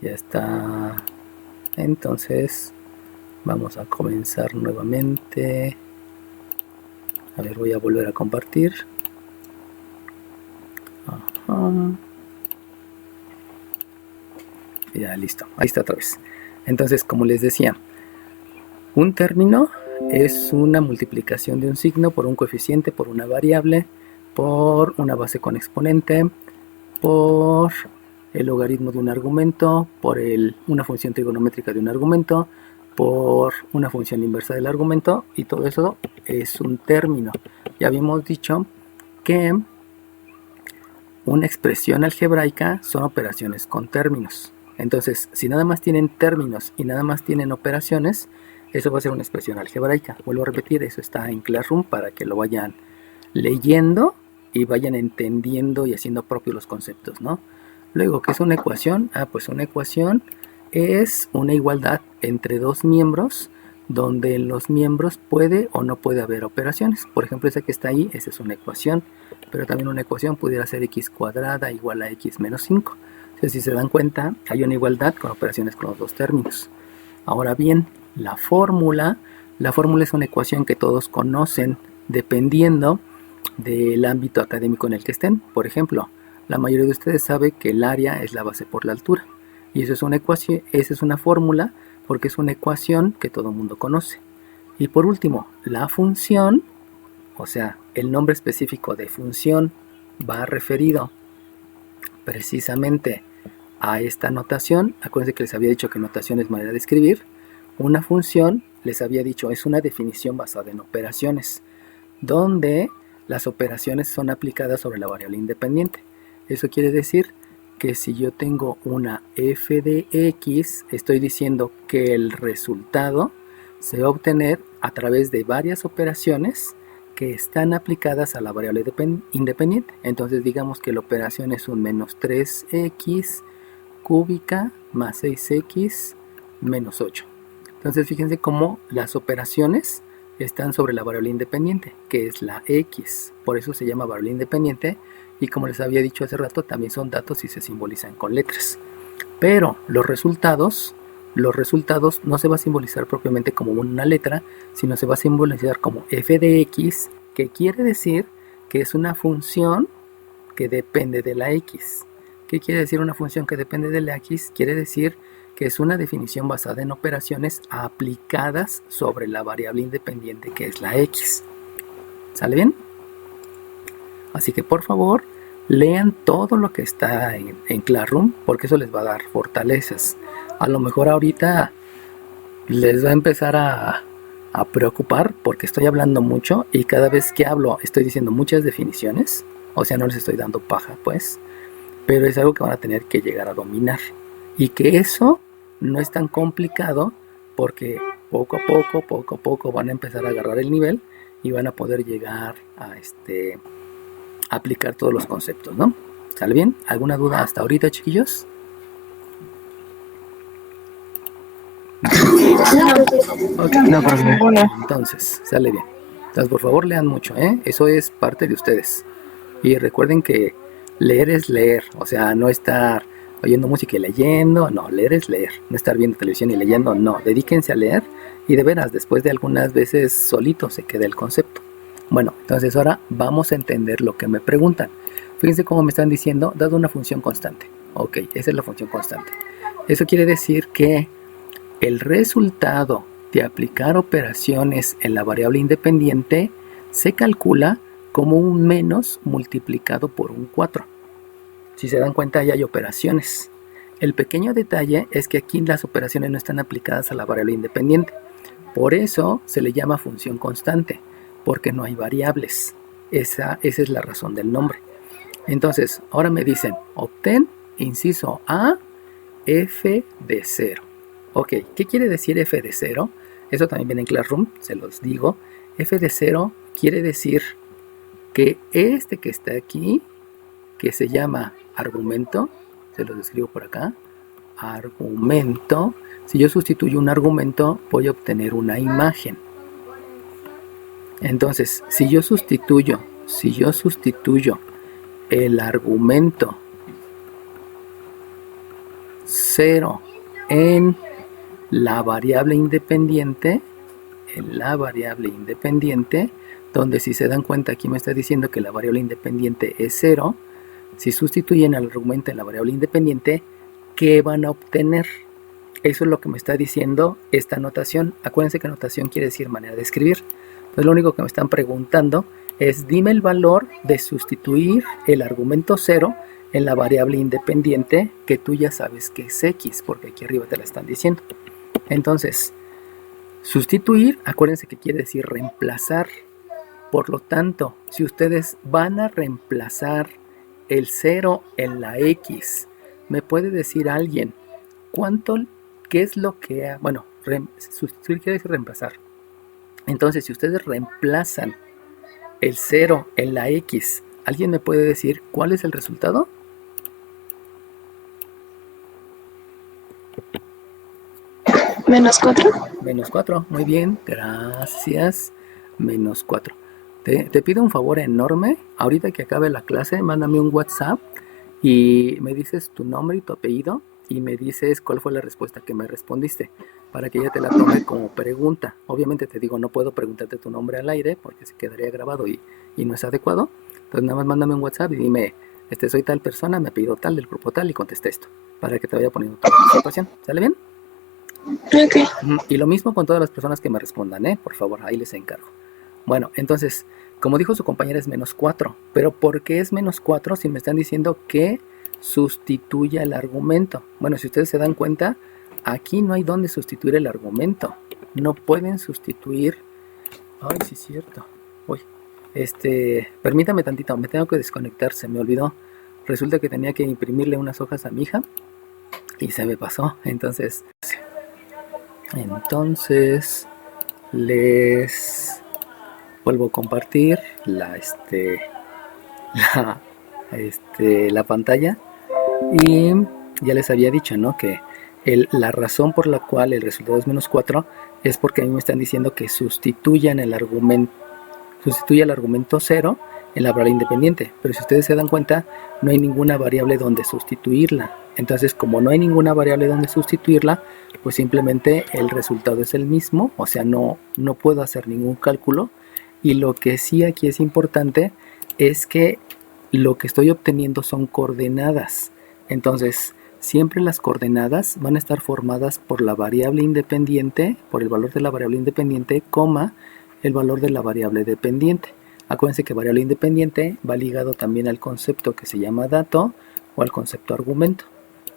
Ya está. Entonces vamos a comenzar nuevamente. A ver, voy a volver a compartir. Ya, listo. Ahí está otra vez. Entonces, como les decía, un término es una multiplicación de un signo por un coeficiente, por una variable, por una base con exponente, por el logaritmo de un argumento, por una función trigonométrica de un argumento, por una función inversa del argumento, y todo eso es un término. Ya habíamos dicho que una expresión algebraica son operaciones con términos. Entonces, si nada más tienen términos y nada más tienen operaciones, eso va a ser una expresión algebraica. Vuelvo a repetir, eso está en Classroom para que lo vayan leyendo y vayan entendiendo y haciendo propios los conceptos, ¿no? Luego, ¿qué es una ecuación? Pues una ecuación es una igualdad entre dos miembros donde en los miembros puede o no puede haber operaciones. Por ejemplo, esa que está ahí, esa es una ecuación, pero también una ecuación pudiera ser x cuadrada igual a x menos 5. Entonces, si se dan cuenta, hay una igualdad con operaciones con los dos términos. Ahora bien, la fórmula es una ecuación que todos conocen dependiendo del ámbito académico en el que estén. Por ejemplo, la mayoría de ustedes sabe que el área es la base por la altura. Y eso es una ecuación, esa es una fórmula porque es una ecuación que todo el mundo conoce. Y por último, la función, o sea, el nombre específico de función va referido precisamente a esta notación. Acuérdense que les había dicho que notación es manera de escribir. Una función, les había dicho, es una definición basada en operaciones, donde las operaciones son aplicadas sobre la variable independiente. Eso quiere decir que si yo tengo una f de x, estoy diciendo que el resultado se va a obtener a través de varias operaciones que están aplicadas a la variable independiente. Entonces digamos que la operación es un menos 3x cúbica más 6x menos 8. Entonces fíjense cómo las operaciones están sobre la variable independiente, que es la x. Por eso se llama variable independiente, y como les había dicho hace rato, también son datos y se simbolizan con letras. Pero los resultados no se va a simbolizar propiamente como una letra, sino se va a simbolizar como f de x, que quiere decir que es una función que depende de la x. ¿Qué quiere decir una función que depende de la x? Quiere decir que es una definición basada en operaciones aplicadas sobre la variable independiente que es la x. ¿Sale bien? Así que por favor, lean todo lo que está en Classroom, porque eso les va a dar fortalezas. A lo mejor ahorita les va a empezar a preocupar porque estoy hablando mucho y cada vez que hablo estoy diciendo muchas definiciones. O sea, no les estoy dando paja, pues. Pero es algo que van a tener que llegar a dominar. Y que eso no es tan complicado porque poco a poco van a empezar a agarrar el nivel y van a poder llegar a aplicar todos los conceptos, ¿no? ¿Sale bien? ¿Alguna duda hasta ahorita, chiquillos? Okay. No, profe. Entonces, sale bien. Entonces, por favor, lean mucho, ¿eh? Eso es parte de ustedes. Y recuerden que leer es leer, o sea, no estar oyendo música y leyendo, no, leer es leer, no estar viendo televisión y leyendo, no, dedíquense a leer y de veras, después de algunas veces solito se queda el concepto. Bueno, entonces ahora vamos a entender lo que me preguntan. Fíjense cómo me están diciendo, dado una función constante. Ok, esa es la función constante. Eso quiere decir que el resultado de aplicar operaciones en la variable independiente se calcula como un menos multiplicado por un 4. Si se dan cuenta, ya hay operaciones. El pequeño detalle es que aquí las operaciones no están aplicadas a la variable independiente. Por eso se le llama función constante, porque no hay variables. Esa es la razón del nombre. Entonces, ahora me dicen, obtén, inciso A, f de 0. Ok, ¿qué quiere decir f de 0? Eso también viene en Classroom, se los digo. F de 0 quiere decir que este que está aquí, que se llama argumento, se los escribo por acá, argumento, si yo sustituyo un argumento voy a obtener una imagen. Entonces, si yo sustituyo el argumento 0 en la variable independiente, donde si se dan cuenta aquí me está diciendo que la variable independiente es 0, si sustituyen al argumento en la variable independiente, ¿qué van a obtener? Eso es lo que me está diciendo esta notación. Acuérdense que notación quiere decir manera de escribir. Entonces lo único que me están preguntando es dime el valor de sustituir el argumento 0 en la variable independiente que tú ya sabes que es x, porque aquí arriba te la están diciendo. Entonces, sustituir, acuérdense que quiere decir reemplazar. Por lo tanto, si ustedes van a reemplazar el 0 en la x, ¿me puede decir alguien qué es lo que... Bueno, sustituir quiere decir reemplazar. Entonces, si ustedes reemplazan el 0 en la x, ¿alguien me puede decir cuál es el resultado? -4. -4, muy bien, gracias. -4. Te pido un favor enorme. Ahorita que acabe la clase, mándame un WhatsApp y me dices tu nombre y tu apellido y me dices cuál fue la respuesta que me respondiste para que ya te la tome como pregunta. Obviamente te digo, no puedo preguntarte tu nombre al aire porque se quedaría grabado y no es adecuado. Entonces nada más mándame un WhatsApp y dime, soy tal persona, me apellido tal, del grupo tal y contesté esto para que te vaya poniendo toda la situación. ¿Sale bien? Ok. Y lo mismo con todas las personas que me respondan, por favor, ahí les encargo. Bueno, entonces, como dijo su compañera, es -4. Pero ¿por qué es -4 si me están diciendo que sustituya el argumento? Bueno, si ustedes se dan cuenta, aquí no hay dónde sustituir el argumento. No pueden sustituir... Ay, sí es cierto. Uy, permítame tantito, me tengo que desconectar, se me olvidó. Resulta que tenía que imprimirle unas hojas a mi hija y se me pasó. Entonces les vuelvo a compartir la pantalla y ya les había dicho, ¿no? Que la razón por la cual el resultado es -4 es porque a mí me están diciendo que sustituya el argumento 0 en la variable independiente, pero si ustedes se dan cuenta no hay ninguna variable donde sustituirla. Entonces, como no hay ninguna variable donde sustituirla, pues simplemente el resultado es el mismo, o sea, no puedo hacer ningún cálculo. Y lo que sí aquí es importante es que lo que estoy obteniendo son coordenadas. Entonces, siempre las coordenadas van a estar formadas por la variable independiente, por el valor de la variable independiente, coma, el valor de la variable dependiente. Acuérdense que variable independiente va ligado también al concepto que se llama dato o al concepto argumento.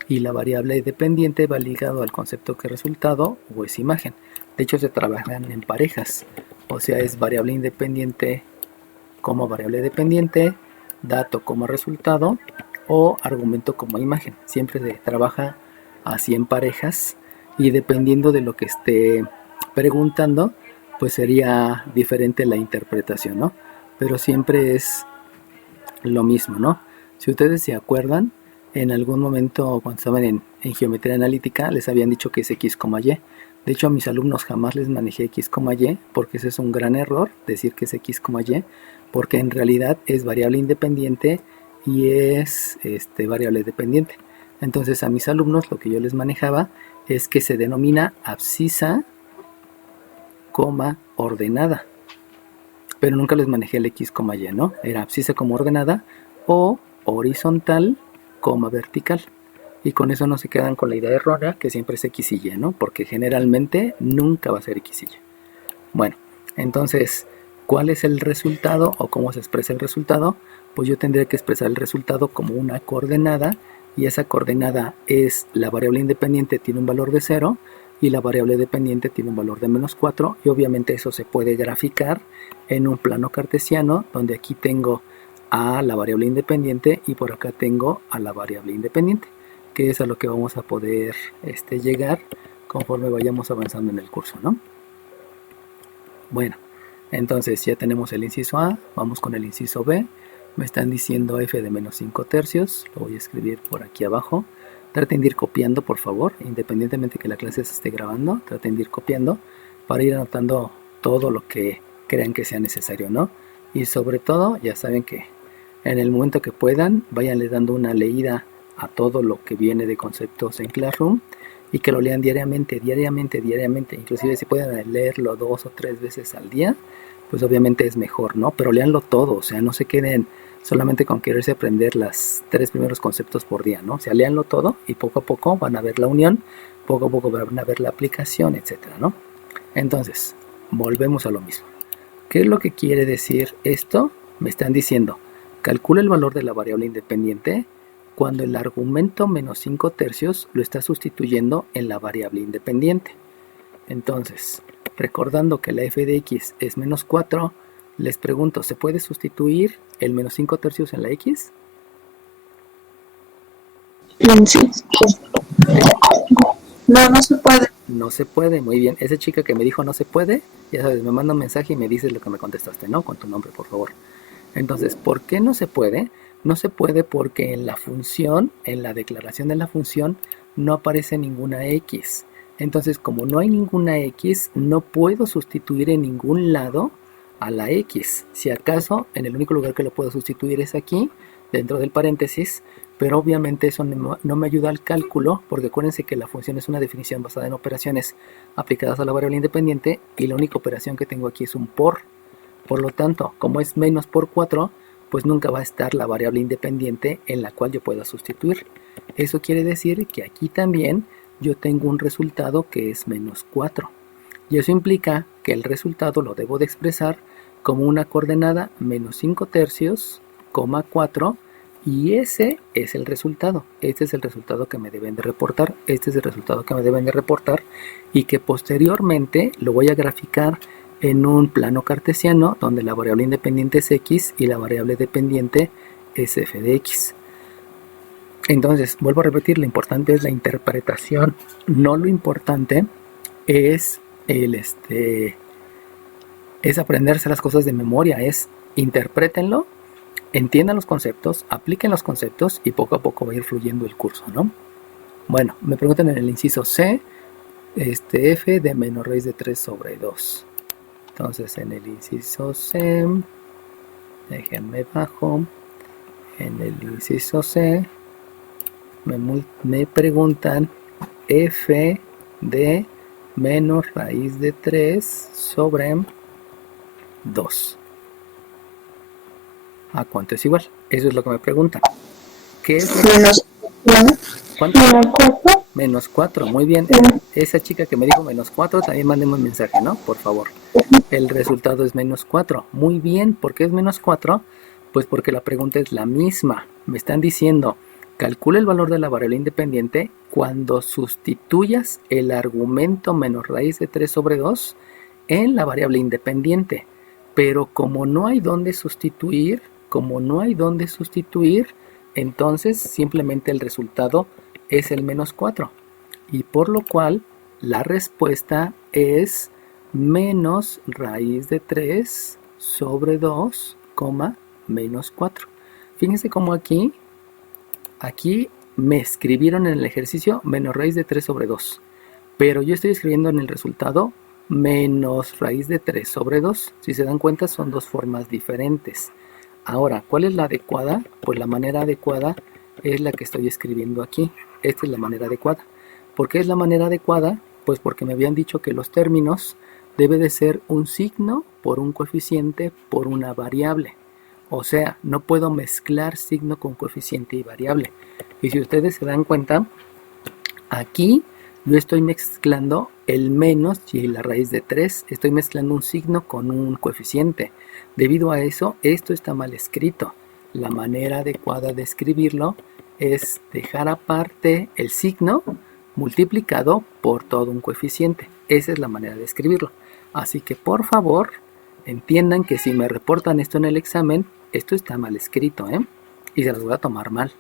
Y la variable dependiente va ligado al concepto que es resultado o es imagen. De hecho, se trabajan en parejas. O sea, es variable independiente como variable dependiente, dato como resultado o argumento como imagen. Siempre se trabaja así en parejas y dependiendo de lo que esté preguntando, pues sería diferente la interpretación, ¿no? Pero siempre es lo mismo, ¿no? Si ustedes se acuerdan, en algún momento cuando estaban en geometría analítica les habían dicho que es x, y. De hecho a mis alumnos jamás les manejé x, y porque ese es un gran error, decir que es x, y, porque en realidad es variable independiente y es variable dependiente. Entonces a mis alumnos lo que yo les manejaba es que se denomina abscisa, ordenada. Pero nunca les manejé el x, y, ¿no? Era abscisa como ordenada o horizontal, vertical. Y con eso no se quedan con la idea errónea que siempre es x y y, ¿no? Porque generalmente nunca va a ser x y y. Bueno, entonces, ¿cuál es el resultado o cómo se expresa el resultado? Pues yo tendría que expresar el resultado como una coordenada y esa coordenada es la variable independiente tiene un valor de 0 y la variable dependiente tiene un valor de -4 y obviamente eso se puede graficar en un plano cartesiano donde aquí tengo a la variable independiente y por acá tengo a la variable independiente, que es a lo que vamos a poder llegar conforme vayamos avanzando en el curso, ¿no? Bueno, entonces ya tenemos el inciso A, vamos con el inciso B. Me están diciendo f de -5/3, lo voy a escribir por aquí abajo. Traten de ir copiando, por favor, independientemente que la clase se esté grabando, traten de ir copiando para ir anotando todo lo que crean que sea necesario, ¿no? Y sobre todo, ya saben que en el momento que puedan, váyanle dando una leída a todo lo que viene de conceptos en Classroom y que lo lean diariamente, inclusive si pueden leerlo 2 o 3 veces al día, pues obviamente es mejor, ¿no? Pero leanlo todo, o sea, no se queden solamente con quererse aprender las 3 primeros conceptos por día, ¿no? O sea, leanlo todo y poco a poco van a ver la unión, poco a poco van a ver la aplicación, etcétera, ¿no? Entonces, volvemos a lo mismo. ¿Qué es lo que quiere decir esto? Me están diciendo, calcula el valor de la variable independiente cuando el argumento menos 5 tercios lo está sustituyendo en la variable independiente. Entonces, recordando que la f de x es menos 4, les pregunto, ¿se puede sustituir el menos 5 tercios en la x? Sí. No, no se puede. No se puede, muy bien. Esa chica que me dijo no se puede, ya sabes, me manda un mensaje y me dices lo que me contestaste, ¿no? Con tu nombre, por favor. Entonces, ¿por qué no se puede? No se puede porque en la función, en la declaración de la función, no aparece ninguna x. Entonces, como no hay ninguna x, no puedo sustituir en ningún lado a la x. Si acaso, en el único lugar que lo puedo sustituir es aquí, dentro del paréntesis, pero obviamente eso no me ayuda al cálculo, porque acuérdense que la función es una definición basada en operaciones aplicadas a la variable independiente, y la única operación que tengo aquí es un por. Por lo tanto, como es menos por 4, pues nunca va a estar la variable independiente en la cual yo pueda sustituir. Eso quiere decir que aquí también yo tengo un resultado que es menos 4. Y eso implica que el resultado lo debo de expresar como una coordenada menos 5 tercios, 4, y ese es el resultado. Este es el resultado que me deben de reportar. Este es el resultado que me deben de reportar y que posteriormente lo voy a graficar en un plano cartesiano donde la variable independiente es x y la variable dependiente es f de x. Entonces, vuelvo a repetir, lo importante es la interpretación, no lo importante es es aprenderse las cosas de memoria, es interprétenlo, entiendan los conceptos, apliquen los conceptos y poco a poco va a ir fluyendo el curso, ¿no? Bueno, me preguntan en el inciso C, f de menos raíz de 3 sobre 2. Entonces en el inciso C, déjenme bajo, en el inciso C me preguntan f de menos raíz de 3 sobre 2. ¿A cuánto es igual? Eso es lo que me preguntan. ¿Qué es lo que... ¿Cuánto? Menos 4, muy bien. Esa chica que me dijo menos 4, también mándeme un mensaje, ¿no? Por favor. El resultado es menos 4. Muy bien, ¿por qué es menos 4? Pues porque la pregunta es la misma. Me están diciendo, calcula el valor de la variable independiente cuando sustituyas el argumento menos raíz de 3 sobre 2 en la variable independiente. Pero como no hay dónde sustituir, entonces simplemente el resultado es el menos 4. Y por lo cual la respuesta es menos raíz de 3 sobre 2, menos 4. Fíjense cómo aquí me escribieron en el ejercicio menos raíz de 3 sobre 2. Pero yo estoy escribiendo en el resultado menos raíz de 3 sobre 2. Si se dan cuenta, son dos formas diferentes. Ahora, ¿cuál es la adecuada? Pues la manera adecuada es la que estoy escribiendo aquí. Esta es la manera adecuada. ¿Por qué es la manera adecuada? Pues porque me habían dicho que los términos debe de ser un signo por un coeficiente por una variable. O sea, no puedo mezclar signo con coeficiente y variable. Y si ustedes se dan cuenta, aquí yo estoy mezclando el menos y la raíz de 3. Estoy mezclando un signo con un coeficiente. Debido a eso, esto está mal escrito. La manera adecuada de escribirlo es dejar aparte el signo multiplicado por todo un coeficiente. Esa es la manera de escribirlo. Así que por favor, entiendan que si me reportan esto en el examen, esto está mal escrito, y se los voy a tomar mal,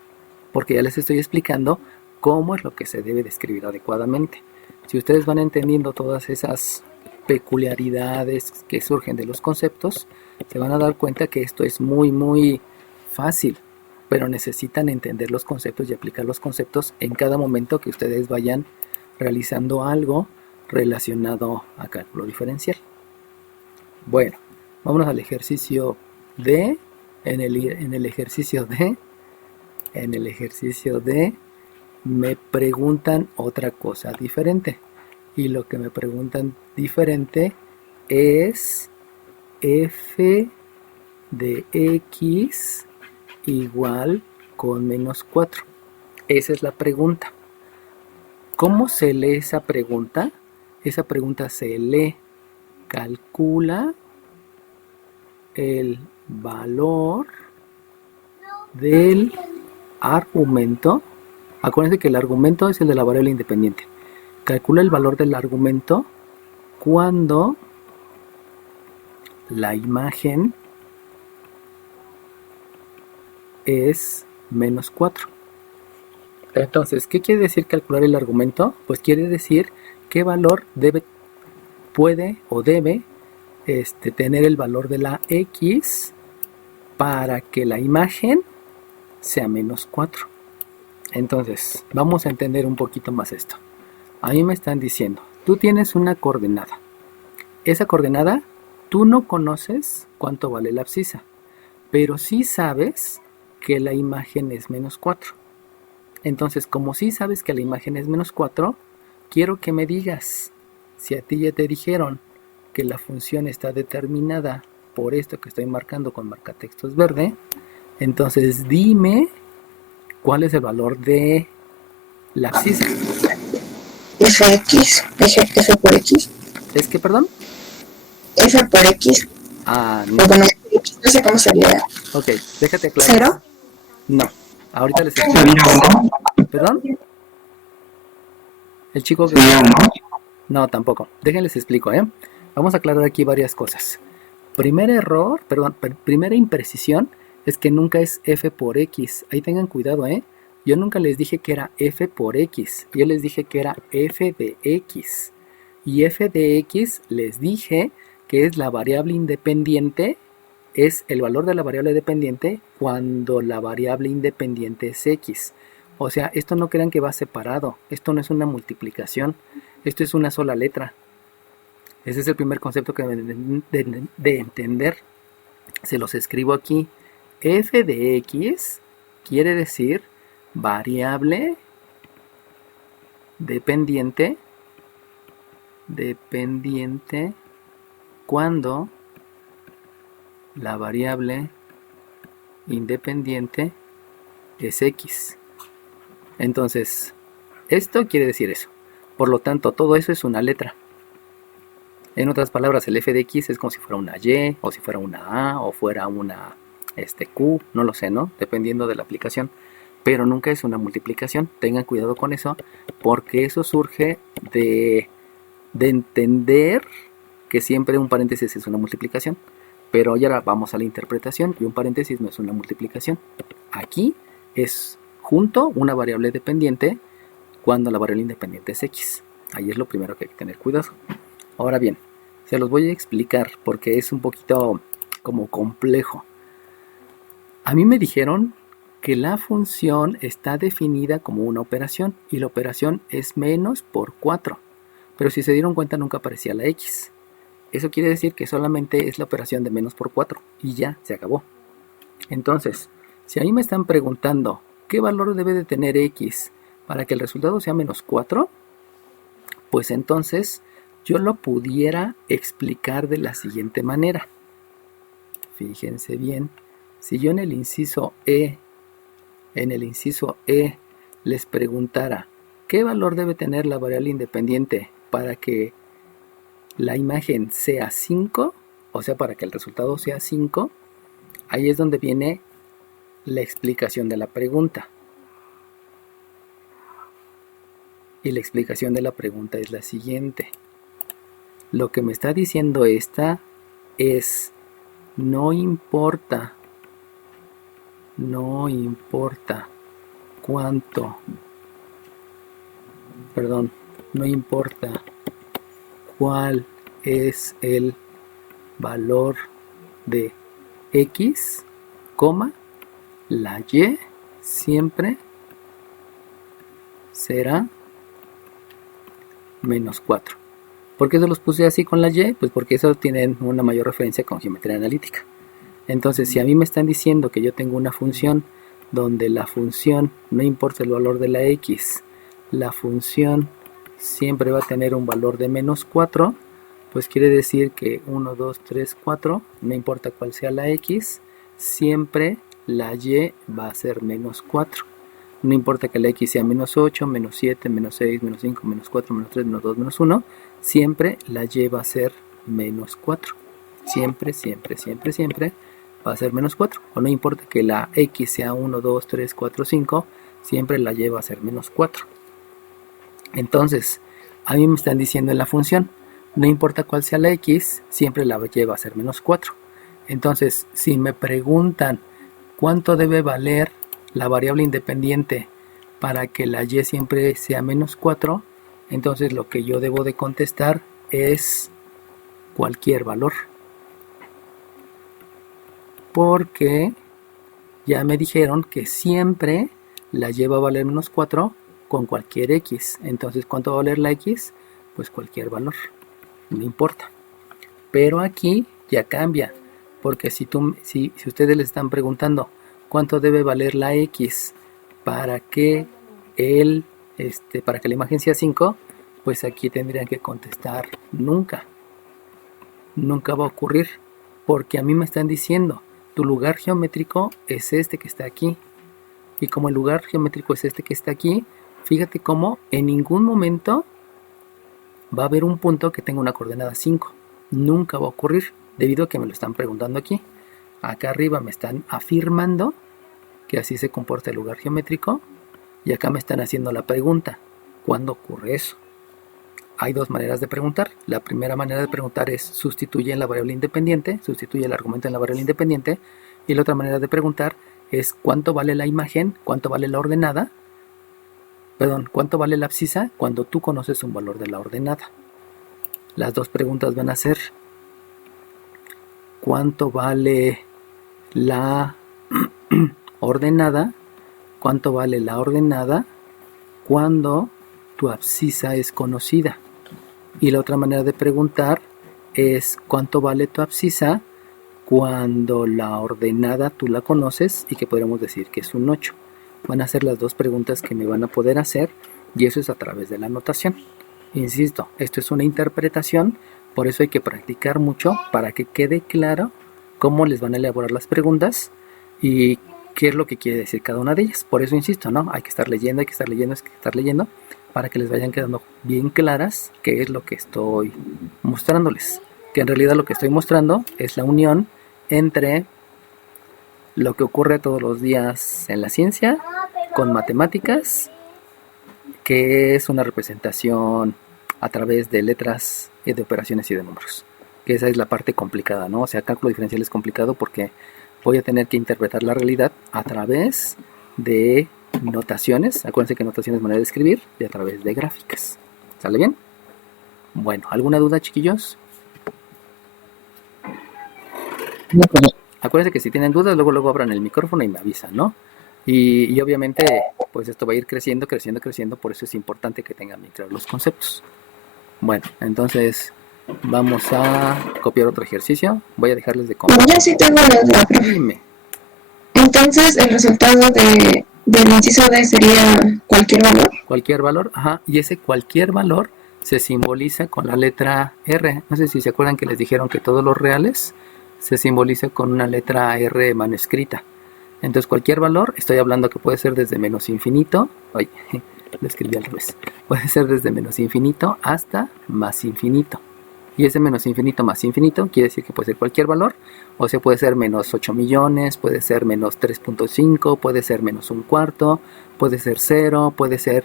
porque ya les estoy explicando cómo es lo que se debe de escribir adecuadamente. Si ustedes van entendiendo todas esas peculiaridades que surgen de los conceptos, se van a dar cuenta que esto es muy fácil, pero necesitan entender los conceptos y aplicar los conceptos en cada momento que ustedes vayan realizando algo relacionado a cálculo diferencial. Bueno, vámonos al ejercicio D. En el ejercicio D En el ejercicio D me preguntan otra cosa diferente. Y lo que me preguntan diferente es f de x igual con menos 4. Esa es la pregunta. ¿Cómo se lee esa pregunta? Esa pregunta se lee, calcula el valor del argumento. Acuérdense que el argumento es el de la variable independiente. Calcula el valor del argumento cuando la imagen es menos 4. Entonces, ¿qué quiere decir calcular el argumento? Pues quiere decir qué valor puede o debe tener el valor de la x para que la imagen sea menos 4. Entonces, vamos a entender un poquito más esto. A mí me están diciendo, tú tienes una coordenada. Esa coordenada, tú no conoces cuánto vale la abscisa, pero sí sabes que la imagen es menos 4. Entonces, como sí sabes que la imagen es menos 4, quiero que me digas, si a ti ya te dijeron que la función está determinada por esto que estoy marcando con marcatextos verde, entonces dime cuál es el valor de la abscisa. Fx, F por X. ¿Es que, perdón? F por X. No. O bueno, X, no sé cómo sería. Ok, déjate aclarar. ¿Cero? No, ahorita les explico. ¿Perdón? El chico que... No, tampoco. Déjenles explico, ¿eh? Vamos a aclarar aquí varias cosas. Primera imprecisión es que nunca es f por x. Ahí tengan cuidado, ¿eh? Yo nunca les dije que era f por x. Yo les dije que era f de x. Y f de x les dije que es la variable independiente, es el valor de la variable dependiente cuando la variable independiente es x. O sea, esto no crean que va separado. Esto no es una multiplicación. Esto es una sola letra. Ese es el primer concepto que deben de entender. Se los escribo aquí. F de x quiere decir variable dependiente cuando la variable independiente es x. Entonces, esto quiere decir eso. Por lo tanto, todo eso es una letra. En otras palabras, el f de x es como si fuera una y, o si fuera una a, o fuera una q, no lo sé, ¿no? Dependiendo de la aplicación. Pero nunca es una multiplicación. Tengan cuidado con eso, porque eso surge de entender que siempre un paréntesis es una multiplicación. Pero ya vamos a la interpretación, y un paréntesis no es una multiplicación. Aquí es junto una variable dependiente cuando la variable independiente es x. Ahí es lo primero que hay que tener cuidado. Ahora bien, se los voy a explicar porque es un poquito como complejo. A mí me dijeron que la función está definida como una operación y la operación es menos por 4. Pero si se dieron cuenta nunca aparecía la x. Eso quiere decir que solamente es la operación de menos por 4 y ya, se acabó. Entonces, si a mí me están preguntando qué valor debe de tener x para que el resultado sea menos 4, pues entonces yo lo pudiera explicar de la siguiente manera. Fíjense bien, si yo en el inciso E les preguntara qué valor debe tener la variable independiente para que la imagen sea 5, o sea, para que el resultado sea 5, ahí es donde viene la explicación de la pregunta. Y la explicación de la pregunta es la siguiente. Lo que me está diciendo esta es, no importa cuál es el valor de x, la y siempre será menos 4. ¿Por qué se los puse así con la y? Pues porque eso tienen una mayor referencia con geometría analítica. Entonces, si a mí me están diciendo que yo tengo una función donde la función, no importa el valor de la x, la función siempre va a tener un valor de menos 4, pues quiere decir que 1, 2, 3, 4, no importa cuál sea la x, siempre la y va a ser menos 4. No importa que la x sea menos 8, menos 7, menos 6, menos 5, menos 4, menos 3, menos 2, menos 1, siempre la y va a ser menos 4. Siempre, siempre, siempre, siempre va a ser menos 4. O no importa que la x sea 1, 2, 3, 4, 5, siempre la y va a ser menos 4. Entonces, a mí me están diciendo en la función, no importa cuál sea la x, siempre la y va a ser menos 4. Entonces, si me preguntan cuánto debe valer la variable independiente para que la y siempre sea menos 4, entonces lo que yo debo de contestar es cualquier valor. Porque ya me dijeron que siempre la y va a valer menos 4 con cualquier x. Entonces, ¿cuánto va a valer la x? Pues cualquier valor, no importa. Pero aquí ya cambia, porque si ustedes les están preguntando cuánto debe valer la x para que para que la imagen sea 5, pues aquí tendrían que contestar nunca. Nunca va a ocurrir, porque a mí me están diciendo, tu lugar geométrico es este que está aquí. Y como el lugar geométrico es este que está aquí, fíjate cómo en ningún momento va a haber un punto que tenga una coordenada 5. Nunca va a ocurrir, debido a que me lo están preguntando aquí. Acá arriba me están afirmando que así se comporta el lugar geométrico, y acá me están haciendo la pregunta, ¿cuándo ocurre eso? Hay dos maneras de preguntar. La primera manera de preguntar es sustituye en la variable independiente, sustituye el argumento en la variable independiente, y la otra manera de preguntar es cuánto vale la imagen, cuánto vale la ordenada, cuánto vale la abscisa cuando tú conoces un valor de la ordenada. Las dos preguntas van a ser cuánto vale la ordenada, cuánto vale la ordenada cuando tu abscisa es conocida. Y la otra manera de preguntar es cuánto vale tu abscisa cuando la ordenada tú la conoces y que podríamos decir que es un 8. Van a ser las dos preguntas que me van a poder hacer, y eso es a través de la notación. Insisto, esto es una interpretación, por eso hay que practicar mucho para que quede claro cómo les van a elaborar las preguntas y qué es lo que quiere decir cada una de ellas. Por eso insisto, ¿no? Hay que estar leyendo, hay que estar leyendo, hay que estar leyendo para que les vayan quedando bien claras qué es lo que estoy mostrándoles. Que en realidad lo que estoy mostrando es la unión entre lo que ocurre todos los días en la ciencia con matemáticas, que es una representación a través de letras y de operaciones y de números. Que esa es la parte complicada, ¿no? O sea, cálculo diferencial es complicado porque voy a tener que interpretar la realidad a través de notaciones. Acuérdense que notación es manera de escribir, y a través de gráficas. ¿Sale bien? Bueno, ¿alguna duda, chiquillos? Acuérdense que si tienen dudas, luego abran el micrófono y me avisan, ¿no? Y obviamente, pues esto va a ir creciendo, creciendo, creciendo, por eso es importante que tengan bien claros los conceptos. Bueno, entonces vamos a copiar otro ejercicio. Voy a dejarles de comer. Ya sí tengo la duda. Dime. Entonces, el resultado del inciso D sería cualquier valor. Cualquier valor, ajá. Y ese cualquier valor se simboliza con la letra R. No sé si se acuerdan que les dijeron que todos los reales se simboliza con una letra R manuscrita. Entonces cualquier valor, estoy hablando que puede ser desde menos infinito, oye, lo escribí al revés, puede ser desde menos infinito hasta más infinito. Y ese menos infinito más infinito quiere decir que puede ser cualquier valor, o sea, puede ser menos 8 millones, puede ser menos 3.5, puede ser menos un cuarto, puede ser 0, puede ser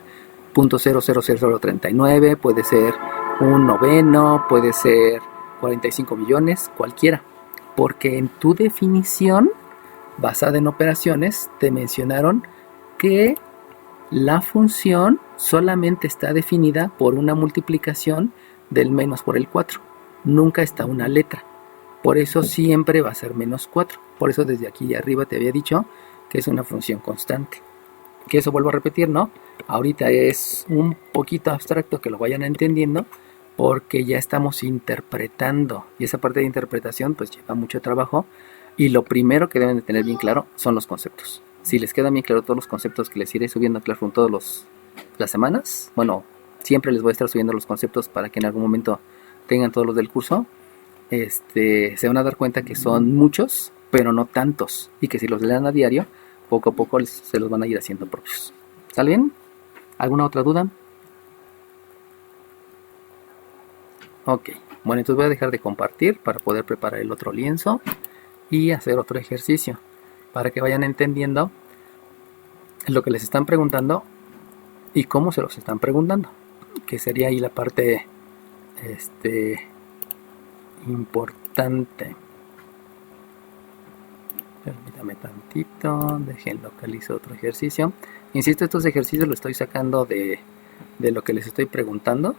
0.000039, puede ser un noveno, puede ser 45 millones, cualquiera. Porque en tu definición basada en operaciones te mencionaron que la función solamente está definida por una multiplicación del menos por el 4. Nunca está una letra. Por eso siempre va a ser menos 4. Por eso desde aquí arriba te había dicho que es una función constante. Que eso vuelvo a repetir, ¿no? Ahorita es un poquito abstracto que lo vayan entendiendo, porque ya estamos interpretando, y esa parte de interpretación pues lleva mucho trabajo Y lo primero que deben de tener bien claro son los conceptos. Si les quedan bien claro todos los conceptos que les iré subiendo a Classroom todas las semanas, bueno, siempre les voy a estar subiendo los conceptos para que en algún momento tengan todos los del curso, se van a dar cuenta que son muchos, pero no tantos, y que si los lean a diario, poco a poco se los van a ir haciendo propios. ¿Sale bien? ¿Alguna otra duda? Ok, bueno, entonces voy a dejar de compartir para poder preparar el otro lienzo y hacer otro ejercicio para que vayan entendiendo lo que les están preguntando y cómo se los están preguntando, que sería ahí la parte importante. Permítame tantito, dejen localizar otro ejercicio. Insisto, estos ejercicios los estoy sacando de lo que les estoy preguntando,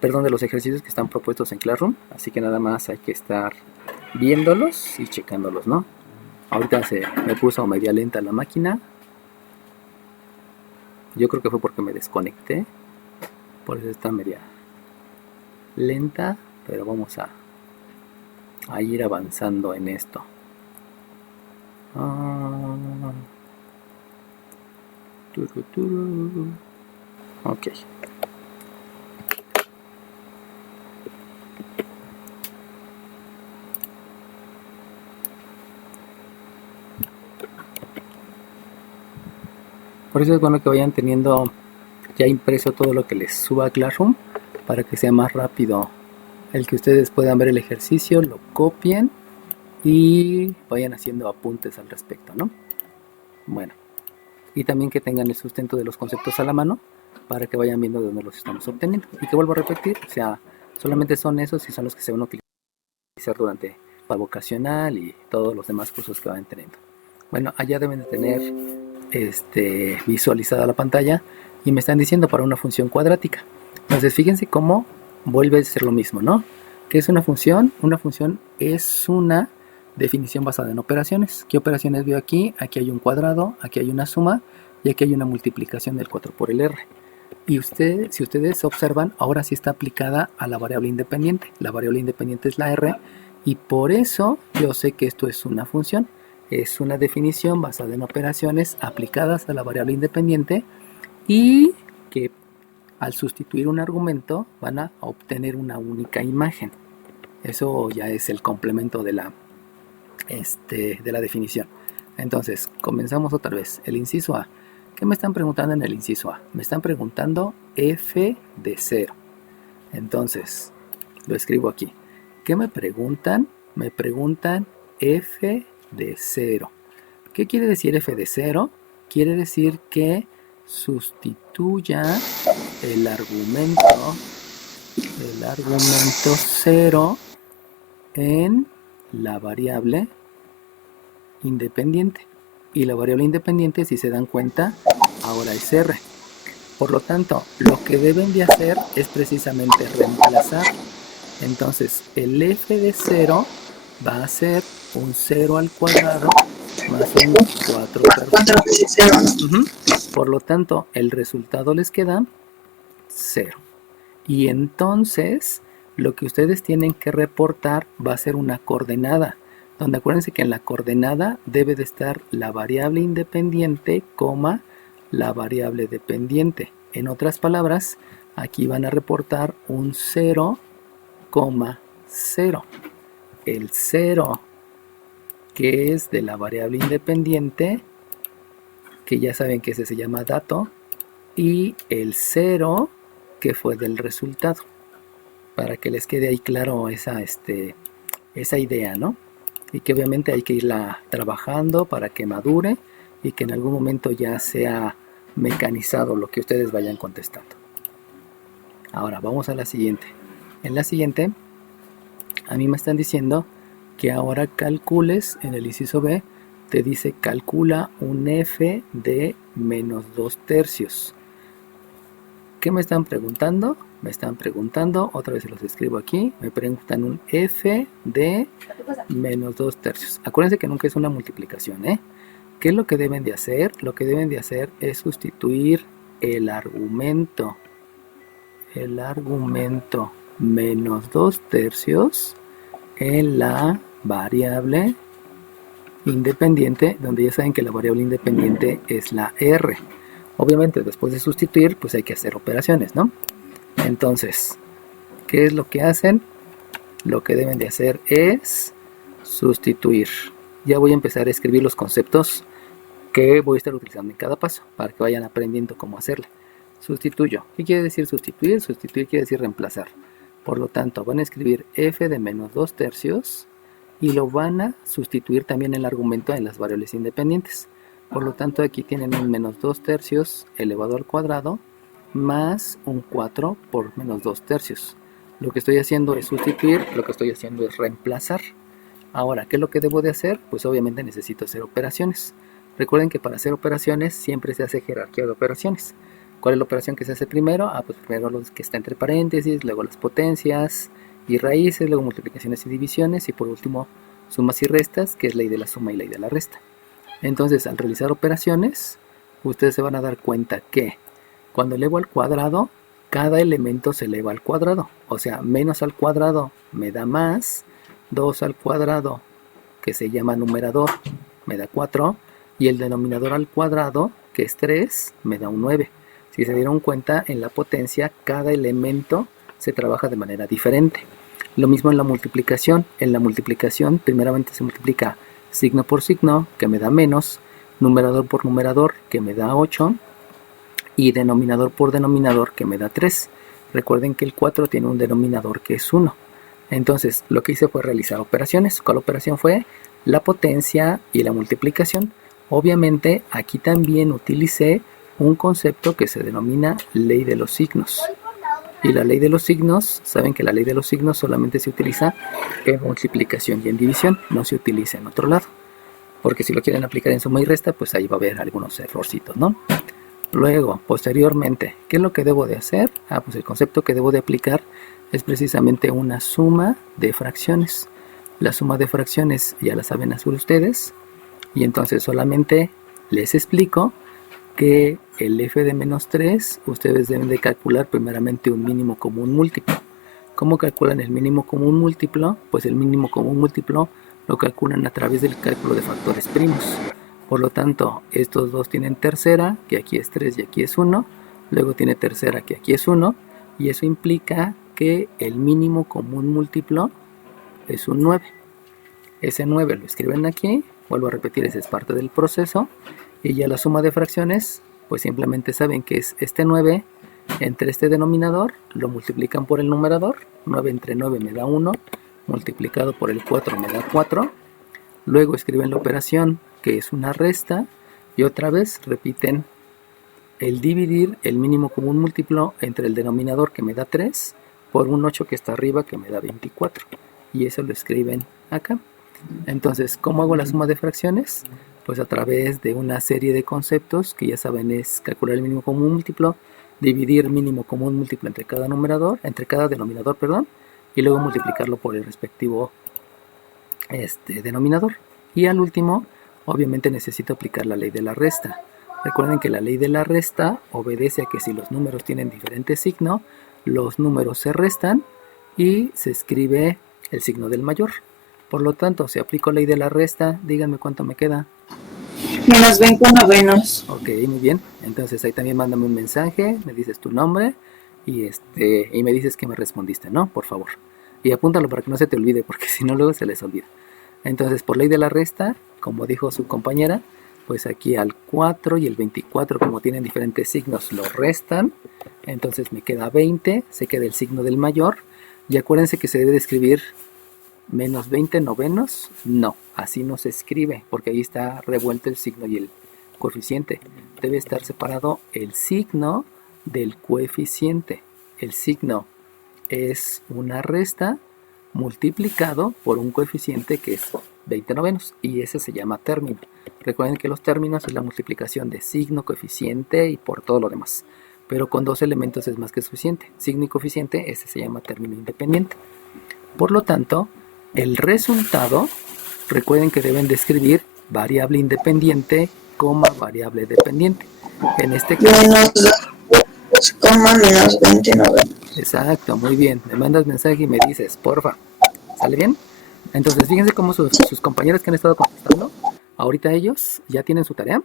perdón, de los ejercicios que están propuestos en Classroom, así que nada más hay que estar viéndolos y checándolos, ¿no? Ahorita me puso media lenta la máquina. Yo creo que fue porque me desconecté, por eso está media lenta, pero vamos a ir avanzando en esto. Ok. Por eso es bueno que vayan teniendo ya impreso todo lo que les suba a Classroom para que sea más rápido el que ustedes puedan ver el ejercicio, lo copien y vayan haciendo apuntes al respecto, ¿no? Bueno, y también que tengan el sustento de los conceptos a la mano para que vayan viendo de dónde los estamos obteniendo. Y que vuelvo a repetir, o sea, solamente son esos y son los que se van a utilizar durante la vocacional y todos los demás cursos que van teniendo. Bueno, allá deben de tener visualizada la pantalla y me están diciendo para una función cuadrática. Entonces fíjense cómo vuelve a ser lo mismo, ¿no? ¿Qué es una función? Una función es una definición basada en operaciones. ¿Qué operaciones veo aquí? Aquí hay un cuadrado, aquí hay una suma y aquí hay una multiplicación del 4 por el r. Y si ustedes observan, ahora sí está aplicada a la variable independiente. La variable independiente es la r y por eso yo sé que esto es una función. Es una definición basada en operaciones aplicadas a la variable independiente y que al sustituir un argumento van a obtener una única imagen. Eso ya es el complemento de la definición. Entonces, comenzamos otra vez. El inciso A. ¿Qué me están preguntando en el inciso A? Me están preguntando f de 0. Entonces, lo escribo aquí. ¿Qué me preguntan? Me preguntan f de 0. ¿Qué quiere decir f de 0? Quiere decir que sustituya el argumento 0 en la variable independiente. Y la variable independiente, si se dan cuenta, ahora es r. Por lo tanto, lo que deben de hacer es precisamente reemplazar. Entonces, el f de 0 va a ser un 0 al cuadrado más un 4 veces 0. Por lo tanto, el resultado les queda 0. Y entonces, lo que ustedes tienen que reportar va a ser una coordenada, donde acuérdense que en la coordenada debe de estar la variable independiente, la variable dependiente. En otras palabras, aquí van a reportar un 0, 0. El 0 que es de la variable independiente, que ya saben que ese se llama dato, y el 0 que fue del resultado, para que les quede ahí claro esa idea, ¿no? Y que obviamente hay que irla trabajando para que madure y que en algún momento ya sea mecanizado lo que ustedes vayan contestando. Ahora vamos a la siguiente. En la siguiente, a mí me están diciendo que ahora calcules, en el inciso B, te dice calcula un f de menos 2 tercios. ¿Qué me están preguntando? Me están preguntando, otra vez se los escribo aquí, me preguntan un f de menos 2 tercios. Acuérdense que nunca es una multiplicación, ¿eh? ¿Qué es lo que deben de hacer? Lo que deben de hacer es sustituir el argumento menos 2 tercios en la variable independiente, donde ya saben que la variable independiente es la R. Obviamente después de sustituir, pues hay que hacer operaciones, ¿no? Entonces, ¿qué es lo que hacen? Lo que deben de hacer es sustituir. Ya voy a empezar a escribir los conceptos que voy a estar utilizando en cada paso, para que vayan aprendiendo cómo hacerle. Sustituyo. ¿Qué quiere decir sustituir? Sustituir quiere decir reemplazar. Por lo tanto, van a escribir f de menos 2 tercios y lo van a sustituir también el argumento en las variables independientes. Por lo tanto, aquí tienen un menos 2 tercios elevado al cuadrado más un 4 por menos 2 tercios. Lo que estoy haciendo es sustituir, lo que estoy haciendo es reemplazar. Ahora, ¿qué es lo que debo de hacer? Pues obviamente necesito hacer operaciones. Recuerden que para hacer operaciones siempre se hace jerarquía de operaciones. ¿Cuál es la operación que se hace primero? Pues primero los que está entre paréntesis, luego las potencias y raíces, luego multiplicaciones y divisiones y por último sumas y restas, que es ley de la suma y ley de la resta. Entonces, al realizar operaciones, ustedes se van a dar cuenta que cuando elevo al cuadrado, cada elemento se eleva al cuadrado. O sea, menos al cuadrado me da más, 2 al cuadrado, que se llama numerador, me da 4, y el denominador al cuadrado, que es 3, me da un 9. Si se dieron cuenta, en la potencia cada elemento se trabaja de manera diferente. Lo mismo en la multiplicación. En la multiplicación, primeramente se multiplica signo por signo, que me da menos, numerador por numerador, que me da 8, y denominador por denominador, que me da 3. Recuerden que el 4 tiene un denominador que es 1. Entonces, lo que hice fue realizar operaciones. ¿Cuál operación fue? La potencia y la multiplicación. Obviamente, aquí también utilicé un concepto que se denomina ley de los signos. Y la ley de los signos, saben que la ley de los signos solamente se utiliza en multiplicación y en división, no se utiliza en otro lado. Porque si lo quieren aplicar en suma y resta, pues ahí va a haber algunos errorcitos, ¿no? Luego, posteriormente, ¿qué es lo que debo de hacer? Pues el concepto que debo de aplicar es precisamente una suma de fracciones. La suma de fracciones ya la saben hacer ustedes. Y entonces solamente les explico que el f de menos 3, ustedes deben de calcular primeramente un mínimo común múltiplo. ¿Cómo calculan el mínimo común múltiplo? Pues el mínimo común múltiplo lo calculan a través del cálculo de factores primos. Por lo tanto, estos dos tienen tercera, que aquí es 3 y aquí es 1. Luego tiene tercera, que aquí es 1. Y eso implica que el mínimo común múltiplo es un 9. Ese 9 lo escriben aquí. Vuelvo a repetir, esa es parte del proceso. Y ya la suma de fracciones, pues simplemente saben que es este 9 entre este denominador, lo multiplican por el numerador. 9 entre 9 me da 1, multiplicado por el 4 me da 4. Luego escriben la operación, que es una resta, y otra vez repiten el dividir el mínimo común múltiplo entre el denominador, que me da 3, por un 8 que está arriba, que me da 24. Y eso lo escriben acá. Entonces, ¿cómo hago la suma de fracciones? Pues a través de una serie de conceptos que ya saben es calcular el mínimo común múltiplo, dividir mínimo común múltiplo entre cada denominador, y luego multiplicarlo por el respectivo denominador. Y al último, obviamente necesito aplicar la ley de la resta. Recuerden que la ley de la resta obedece a que si los números tienen diferente signo, los números se restan y se escribe el signo del mayor. Por lo tanto, si aplico ley de la resta, díganme cuánto me queda. Menos 20 novenos. Ok, muy bien. Entonces ahí también mándame un mensaje, me dices tu nombre y me dices que me respondiste, ¿no? Por favor. Y apúntalo para que no se te olvide, porque si no luego se les olvida. Entonces, por ley de la resta, como dijo su compañera, pues aquí al 4 y el 24, como tienen diferentes signos, lo restan. Entonces me queda 20, se queda el signo del mayor. Y acuérdense que se debe de escribir menos 20 novenos. No, así no se escribe, porque ahí está revuelto el signo y el coeficiente. Debe estar separado el signo del coeficiente. El signo es una resta multiplicado por un coeficiente que es 20 novenos, y ese se llama término. Recuerden que los términos es la multiplicación de signo, coeficiente y por todo lo demás, pero con dos elementos es más que suficiente. Signo y coeficiente, ese se llama término independiente. Por lo tanto, el resultado, recuerden que deben de escribir variable independiente, variable dependiente. En este caso, menos 2, menos 20 novenos. Exacto, muy bien. Me mandas mensaje y me dices, porfa. ¿Sale bien? Entonces, fíjense cómo sus compañeros que han estado contestando ahorita ellos ya tienen su tarea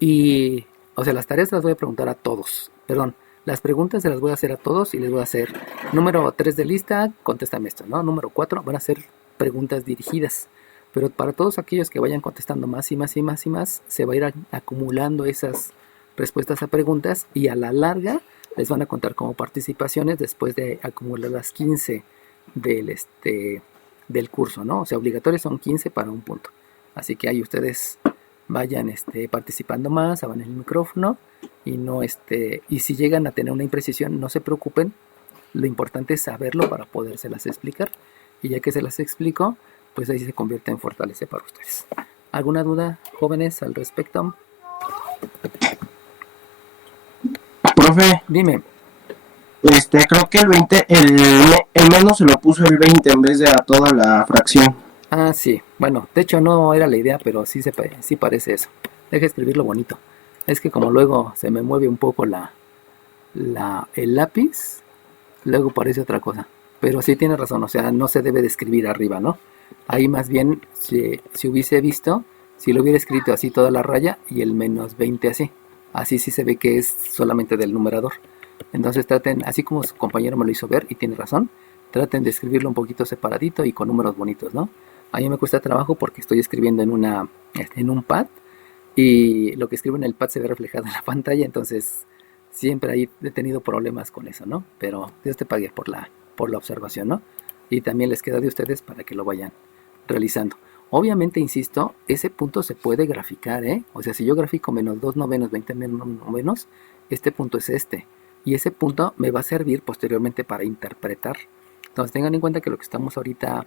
y, o sea, las tareas las voy a preguntar a todos, perdón, las preguntas se las voy a hacer a todos y les voy a hacer número 3 de lista, contéstame esto, ¿no? Número 4 van a ser preguntas dirigidas, pero para todos aquellos que vayan contestando más y más y más y más, se va a ir acumulando esas respuestas a preguntas y a la larga les van a contar como participaciones después de acumular las 15 del curso, ¿no? O sea, obligatorios son 15 para un punto. Así que ahí ustedes vayan participando más, abran el micrófono y no y si llegan a tener una imprecisión, no se preocupen. Lo importante es saberlo para podérselas explicar. Y ya que se las explico, pues ahí se convierte en fortaleza para ustedes. ¿Alguna duda, jóvenes, al respecto? Profe, Dime. creo que el menos se lo puso el 20 en vez de a toda la fracción. Ah, sí. Bueno, de hecho no era la idea, pero sí sí parece eso. Deja escribirlo bonito. Es que como luego se me mueve un poco el lápiz, luego parece otra cosa. Pero sí tiene razón, o sea, no se debe de escribir arriba, ¿no? Ahí más bien, si hubiese visto, si lo hubiera escrito así toda la raya y el menos 20 así. Así sí se ve que es solamente del numerador. Entonces traten, así como su compañero me lo hizo ver y tiene razón, traten de escribirlo un poquito separadito y con números bonitos, ¿no? A mí me cuesta trabajo porque estoy escribiendo en un pad y lo que escribo en el pad se ve reflejado en la pantalla, entonces siempre ahí he tenido problemas con eso, ¿no? Pero Dios te pague por la observación, ¿no? Y también les queda de ustedes para que lo vayan realizando. Obviamente, insisto, ese punto se puede graficar, ¿eh? O sea, si yo grafico menos 2 novenos, 20 menos, este punto es este. Y ese punto me va a servir posteriormente para interpretar. Entonces tengan en cuenta que lo que estamos ahorita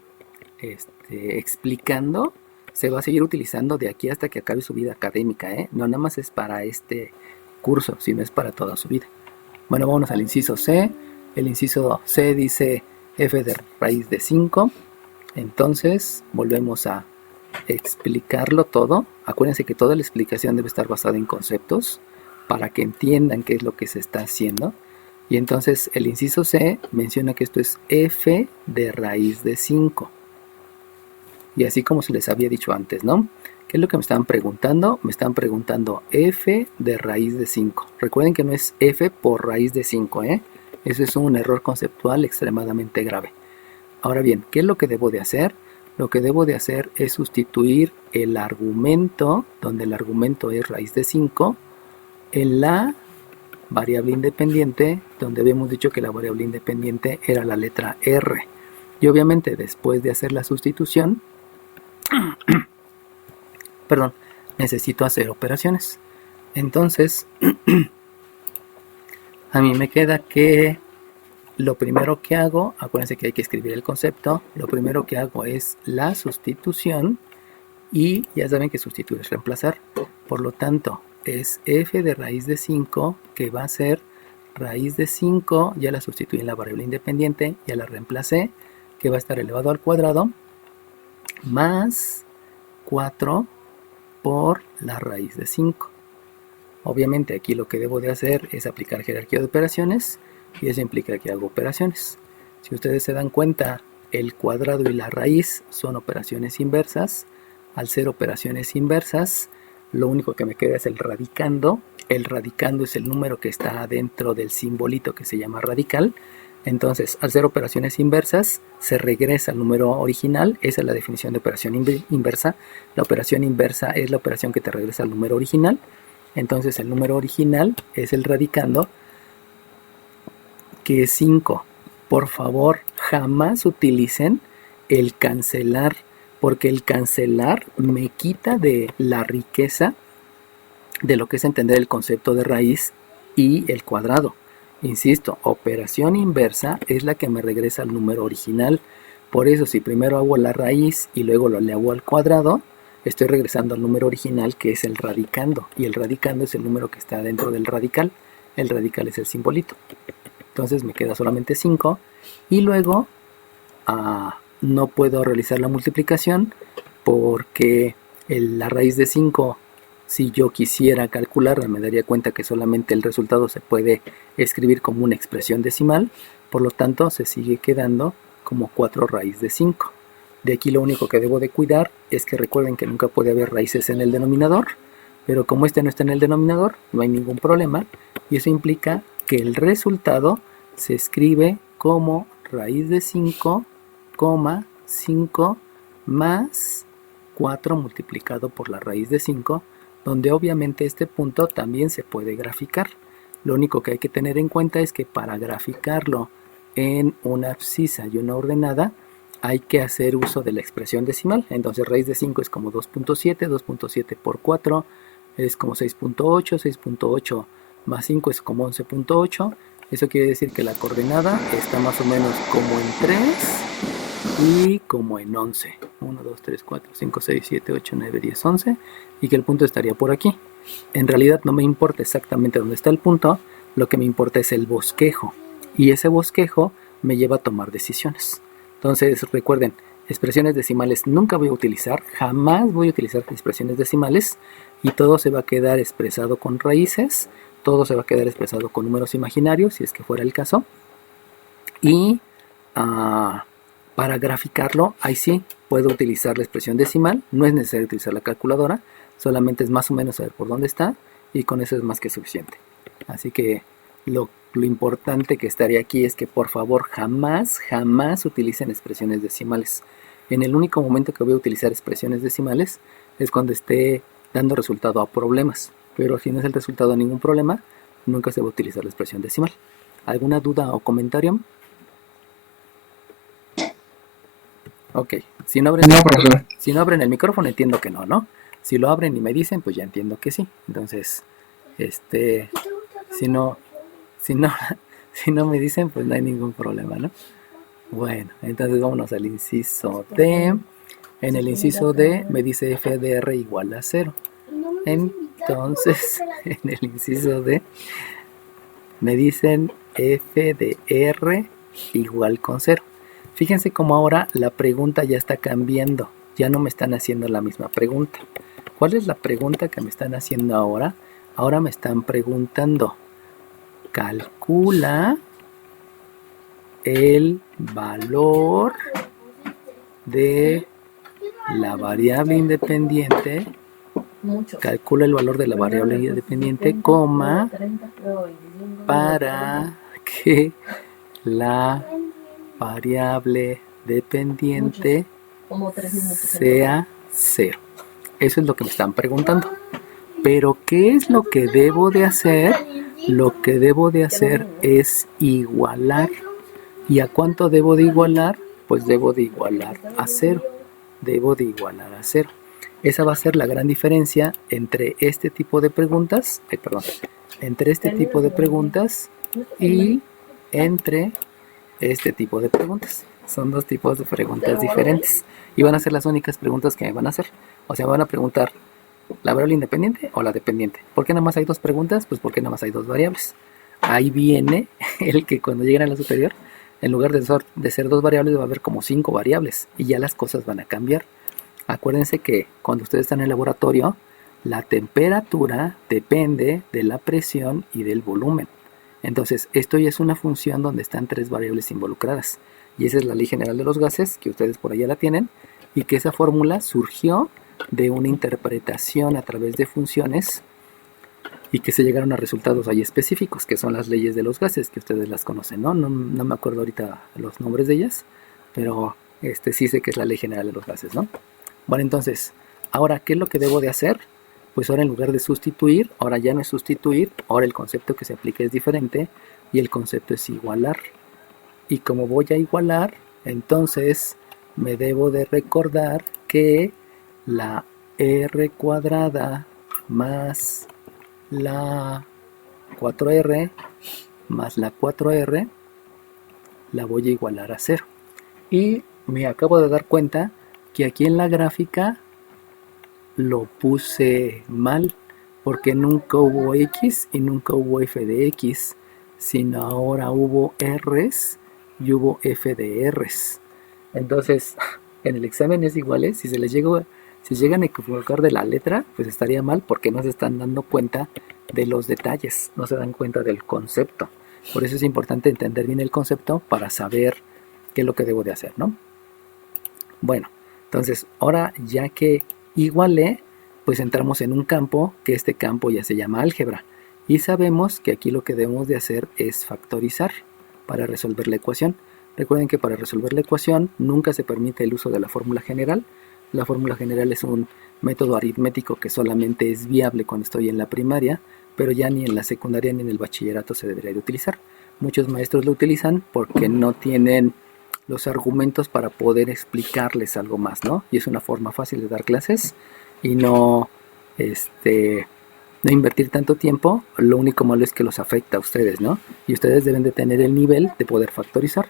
explicando se va a seguir utilizando de aquí hasta que acabe su vida académica, ¿eh? No nada más es para este curso, sino es para toda su vida. Bueno, vámonos al inciso C. El inciso C dice f de raíz de 5. Entonces volvemos a explicarlo todo. Acuérdense que toda la explicación debe estar basada en conceptos para que entiendan qué es lo que se está haciendo. Y entonces el inciso C menciona que esto es f de raíz de 5. Y así como se les había dicho antes, ¿no? ¿Qué es lo que me estaban preguntando? Me están preguntando f de raíz de 5. Recuerden que no es f por raíz de 5, ¿eh? Eso es un error conceptual extremadamente grave. Ahora bien, ¿qué es lo que debo de hacer? Lo que debo de hacer es sustituir el argumento, donde el argumento es raíz de 5, en la variable independiente, donde habíamos dicho que la variable independiente era la letra R. Y obviamente después de hacer la sustitución, perdón, necesito hacer operaciones. Entonces, a mí me queda que lo primero que hago, acuérdense que hay que escribir el concepto, lo primero que hago es la sustitución y ya saben que sustituir es reemplazar. Por lo tanto, es f de raíz de 5 que va a ser raíz de 5, ya la sustituí en la variable independiente, ya la reemplacé, que va a estar elevado al cuadrado, más 4 por la raíz de 5. Obviamente aquí lo que debo de hacer es aplicar jerarquía de operaciones y eso implica que hago operaciones. Si ustedes se dan cuenta, el cuadrado y la raíz son operaciones inversas. Al ser operaciones inversas, lo único que me queda es el radicando. El radicando es el número que está dentro del simbolito que se llama radical. Entonces, al ser operaciones inversas, se regresa al número original. Esa es la definición de operación inversa. La operación inversa es la operación que te regresa al número original. Entonces, el número original es el radicando, que es 5. Por favor, jamás utilicen el cancelar, porque el cancelar me quita de la riqueza de lo que es entender el concepto de raíz y el cuadrado. Insisto, operación inversa es la que me regresa al número original. Por eso, si primero hago la raíz y luego lo elevo al cuadrado, estoy regresando al número original, que es el radicando. Y el radicando es el número que está dentro del radical. El radical es el simbolito. Entonces me queda solamente 5. Y luego no puedo realizar la multiplicación porque la raíz de 5, si yo quisiera calcularla, me daría cuenta que solamente el resultado se puede escribir como una expresión decimal. Por lo tanto, se sigue quedando como 4 raíz de 5. De aquí lo único que debo de cuidar es que recuerden que nunca puede haber raíces en el denominador, pero como este no está en el denominador, no hay ningún problema, y eso implica que el resultado se escribe como raíz de 5, 5 más 4 multiplicado por la raíz de 5, donde obviamente este punto también se puede graficar. Lo único que hay que tener en cuenta es que para graficarlo en una abscisa y una ordenada, hay que hacer uso de la expresión decimal. Entonces raíz de 5 es como 2.7, 2.7 por 4 es como 6.8, 6.8 más 5 es como 11.8. Eso quiere decir que la coordenada está más o menos como en 3 y como en 11. 1, 2, 3, 4, 5, 6, 7, 8, 9, 10, 11. Y que el punto estaría por aquí. En realidad no me importa exactamente dónde está el punto, lo que me importa es el bosquejo. Y ese bosquejo me lleva a tomar decisiones. Entonces recuerden, expresiones decimales nunca voy a utilizar, jamás voy a utilizar expresiones decimales, y todo se va a quedar expresado con raíces, todo se va a quedar expresado con números imaginarios, si es que fuera el caso. Y para graficarlo, ahí sí puedo utilizar la expresión decimal, no es necesario utilizar la calculadora, solamente es más o menos saber por dónde está, y con eso es más que suficiente. Así que lo importante que estaría aquí es que por favor jamás utilicen expresiones decimales. En el único momento que voy a utilizar expresiones decimales es cuando esté dando resultado a problemas, pero si no es el resultado de ningún problema, nunca se va a utilizar la expresión decimal. ¿Alguna duda o comentario? Ok, si no abren el micrófono entiendo que no. Si lo abren y me dicen, pues ya entiendo que sí. Entonces, si no me dicen, pues no hay ningún problema, ¿no? Bueno, entonces vámonos al inciso D. En el inciso D me dice f de r igual a 0. Entonces, en el inciso D me dicen f de r igual con 0. Fíjense cómo ahora la pregunta ya está cambiando. Ya no me están haciendo la misma pregunta. ¿Cuál es la pregunta que me están haciendo ahora? Ahora me están preguntando, calcula el valor de la variable independiente, calcula el valor de la variable independiente, coma, para que la variable dependiente sea 0. Eso es lo que me están preguntando. Pero ¿qué es lo que debo de hacer? Lo que debo de hacer es igualar. ¿Y a cuánto debo de igualar? Pues debo de igualar a 0. Debo de igualar a 0. Esa va a ser la gran diferencia entre este tipo de preguntas, entre este tipo de preguntas y entre este tipo de preguntas. Son dos tipos de preguntas diferentes y van a ser las únicas preguntas que me van a hacer. O sea, me van a preguntar la variable independiente o la dependiente. ¿Por qué nada más hay dos preguntas? Pues porque nada más hay dos variables. Ahí viene el que cuando lleguen a la superior, en lugar de ser dos variables, va a haber como 5 variables y ya las cosas van a cambiar. Acuérdense que cuando ustedes están en el laboratorio, la temperatura depende de la presión y del volumen. Entonces, esto ya es una función donde están 3 variables involucradas. Y esa es la ley general de los gases, que ustedes por allá la tienen, y que esa fórmula surgió de una interpretación a través de funciones y que se llegaron a resultados ahí específicos, que son las leyes de los gases, que ustedes las conocen, ¿no? No me acuerdo ahorita los nombres de ellas, pero sí sé que es la ley general de los gases, ¿no? Bueno, entonces, ahora, ¿qué es lo que debo de hacer? Pues ahora en lugar de sustituir, ahora ya no es sustituir, ahora el concepto que se aplica es diferente y el concepto es igualar. Y como voy a igualar, entonces me debo de recordar que la r cuadrada más la 4r más la 4r la voy a igualar a 0. Y me acabo de dar cuenta que aquí en la gráfica lo puse mal, porque nunca hubo x y nunca hubo f de x, sino ahora hubo r's y hubo f de r's. Entonces, en el examen es igual, si llegan a equivocar de la letra, pues estaría mal porque no se están dando cuenta de los detalles, no se dan cuenta del concepto. Por eso es importante entender bien el concepto para saber qué es lo que debo de hacer, ¿no? Bueno, Entonces, ahora ya que igualé, pues entramos en un campo, que este campo ya se llama álgebra. Y sabemos que aquí lo que debemos de hacer es factorizar para resolver la ecuación. Recuerden que para resolver la ecuación nunca se permite el uso de la fórmula general. La fórmula general es un método aritmético que solamente es viable cuando estoy en la primaria, pero ya ni en la secundaria ni en el bachillerato se debería de utilizar. Muchos maestros lo utilizan porque no tienen los argumentos para poder explicarles algo más, ¿no? Y es una forma fácil de dar clases y no invertir tanto tiempo. Lo único malo es que los afecta a ustedes, ¿no? Y ustedes deben de tener el nivel de poder factorizar.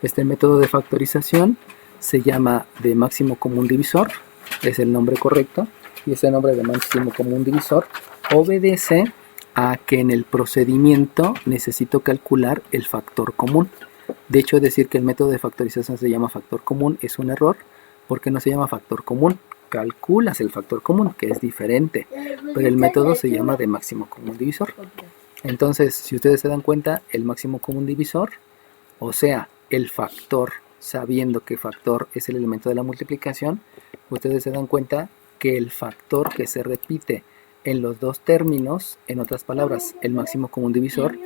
Este método de factorización se llama de máximo común divisor, es el nombre correcto, y ese nombre de máximo común divisor obedece a que en el procedimiento necesito calcular el factor común. De hecho, decir que el método de factorización se llama factor común es un error, porque no se llama factor común. Calculas el factor común, que es diferente, pero el método se llama de máximo común divisor. Entonces, si ustedes se dan cuenta, el máximo común divisor, o sea, el factor, sabiendo que factor es el elemento de la multiplicación, ustedes se dan cuenta que el factor que se repite en los dos términos, en otras palabras, el máximo común divisor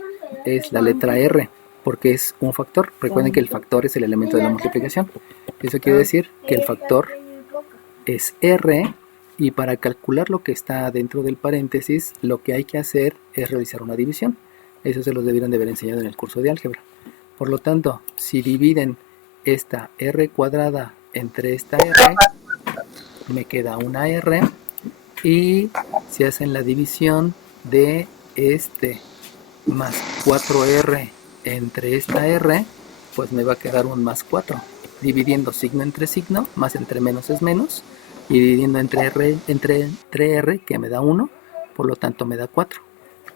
es la letra R, porque es un factor. Recuerden que el factor es el elemento de la multiplicación. Eso quiere decir que el factor es R, y para calcular lo que está dentro del paréntesis, lo que hay que hacer es realizar una división. Eso se los debieron de haber enseñado en el curso de álgebra. Por lo tanto, si dividen esta R cuadrada entre esta R, me queda una R, y si hacen la división de este más 4R entre esta R, pues me va a quedar un más 4. Dividiendo signo entre signo, más entre menos es menos, y dividiendo entre R, que me da 1, por lo tanto me da 4.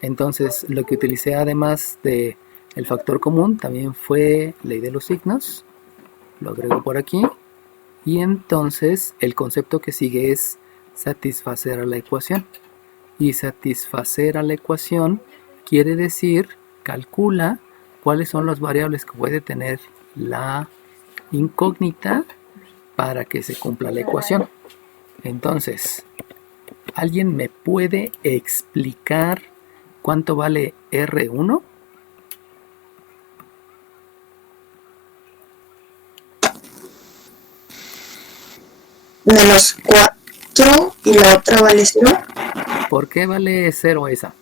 Entonces, lo que utilicé además de el factor común también fue ley de los signos. Lo agrego por aquí. Y entonces el concepto que sigue es satisfacer a la ecuación. Y satisfacer a la ecuación quiere decir, calcula cuáles son las variables que puede tener la incógnita para que se cumpla la ecuación. Entonces, ¿alguien me puede explicar cuánto vale R1? Menos 4 y la otra vale 0. ¿Por qué vale 0 esa?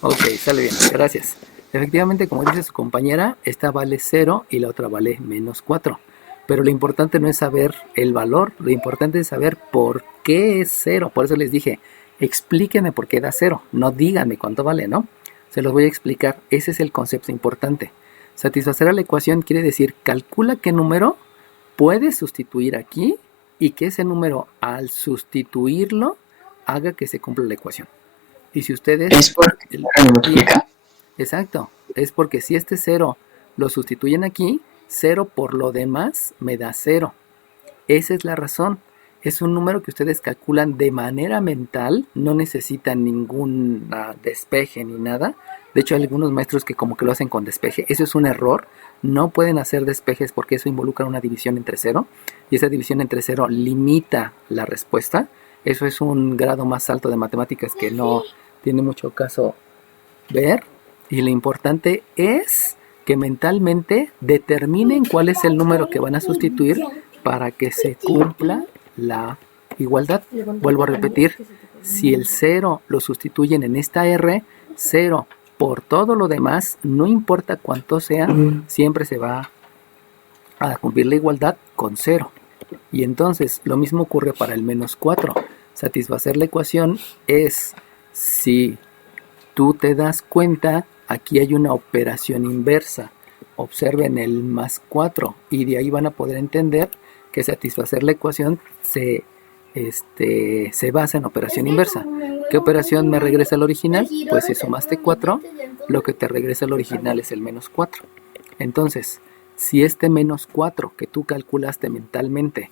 Ok, sale bien, gracias. Efectivamente, como dice su compañera, esta vale 0 y la otra vale menos 4. Pero lo importante no es saber el valor, lo importante es saber por qué es 0. Por eso les dije, explíquenme por qué da 0, no díganme cuánto vale, ¿no? Se los voy a explicar, ese es el concepto importante. Satisfacer a la ecuación quiere decir, calcula qué número puedes sustituir aquí y que ese número, al sustituirlo, haga que se cumpla la ecuación. Y si ustedes... ¿Es porque lo multiplica? Exacto, es porque si este 0 lo sustituyen aquí, 0 por lo demás me da 0. Esa es la razón. Es un número que ustedes calculan de manera mental, no necesitan ningún despeje ni nada. De hecho, hay algunos maestros que como que lo hacen con despeje. Eso es un error. No pueden hacer despejes porque eso involucra una división entre 0. Y esa división entre 0 limita la respuesta. Eso es un grado más alto de matemáticas que no tiene mucho caso ver. Y lo importante es que mentalmente determinen cuál es el número que van a sustituir para que se cumpla la igualdad. Vuelvo a repetir, si el 0 lo sustituyen en esta R, 0 por todo lo demás, no importa cuánto sea, siempre se va a cumplir la igualdad con 0. Y entonces lo mismo ocurre para el menos 4. Satisfacer la ecuación es, si tú te das cuenta, aquí hay una operación inversa. Observen el más 4 y de ahí van a poder entender que satisfacer la ecuación se basa en operación inversa. ¿Qué operación me regresa al original? Pues si sumaste 4, lo que te regresa al original es el menos 4. Entonces, si este menos 4 que tú calculaste mentalmente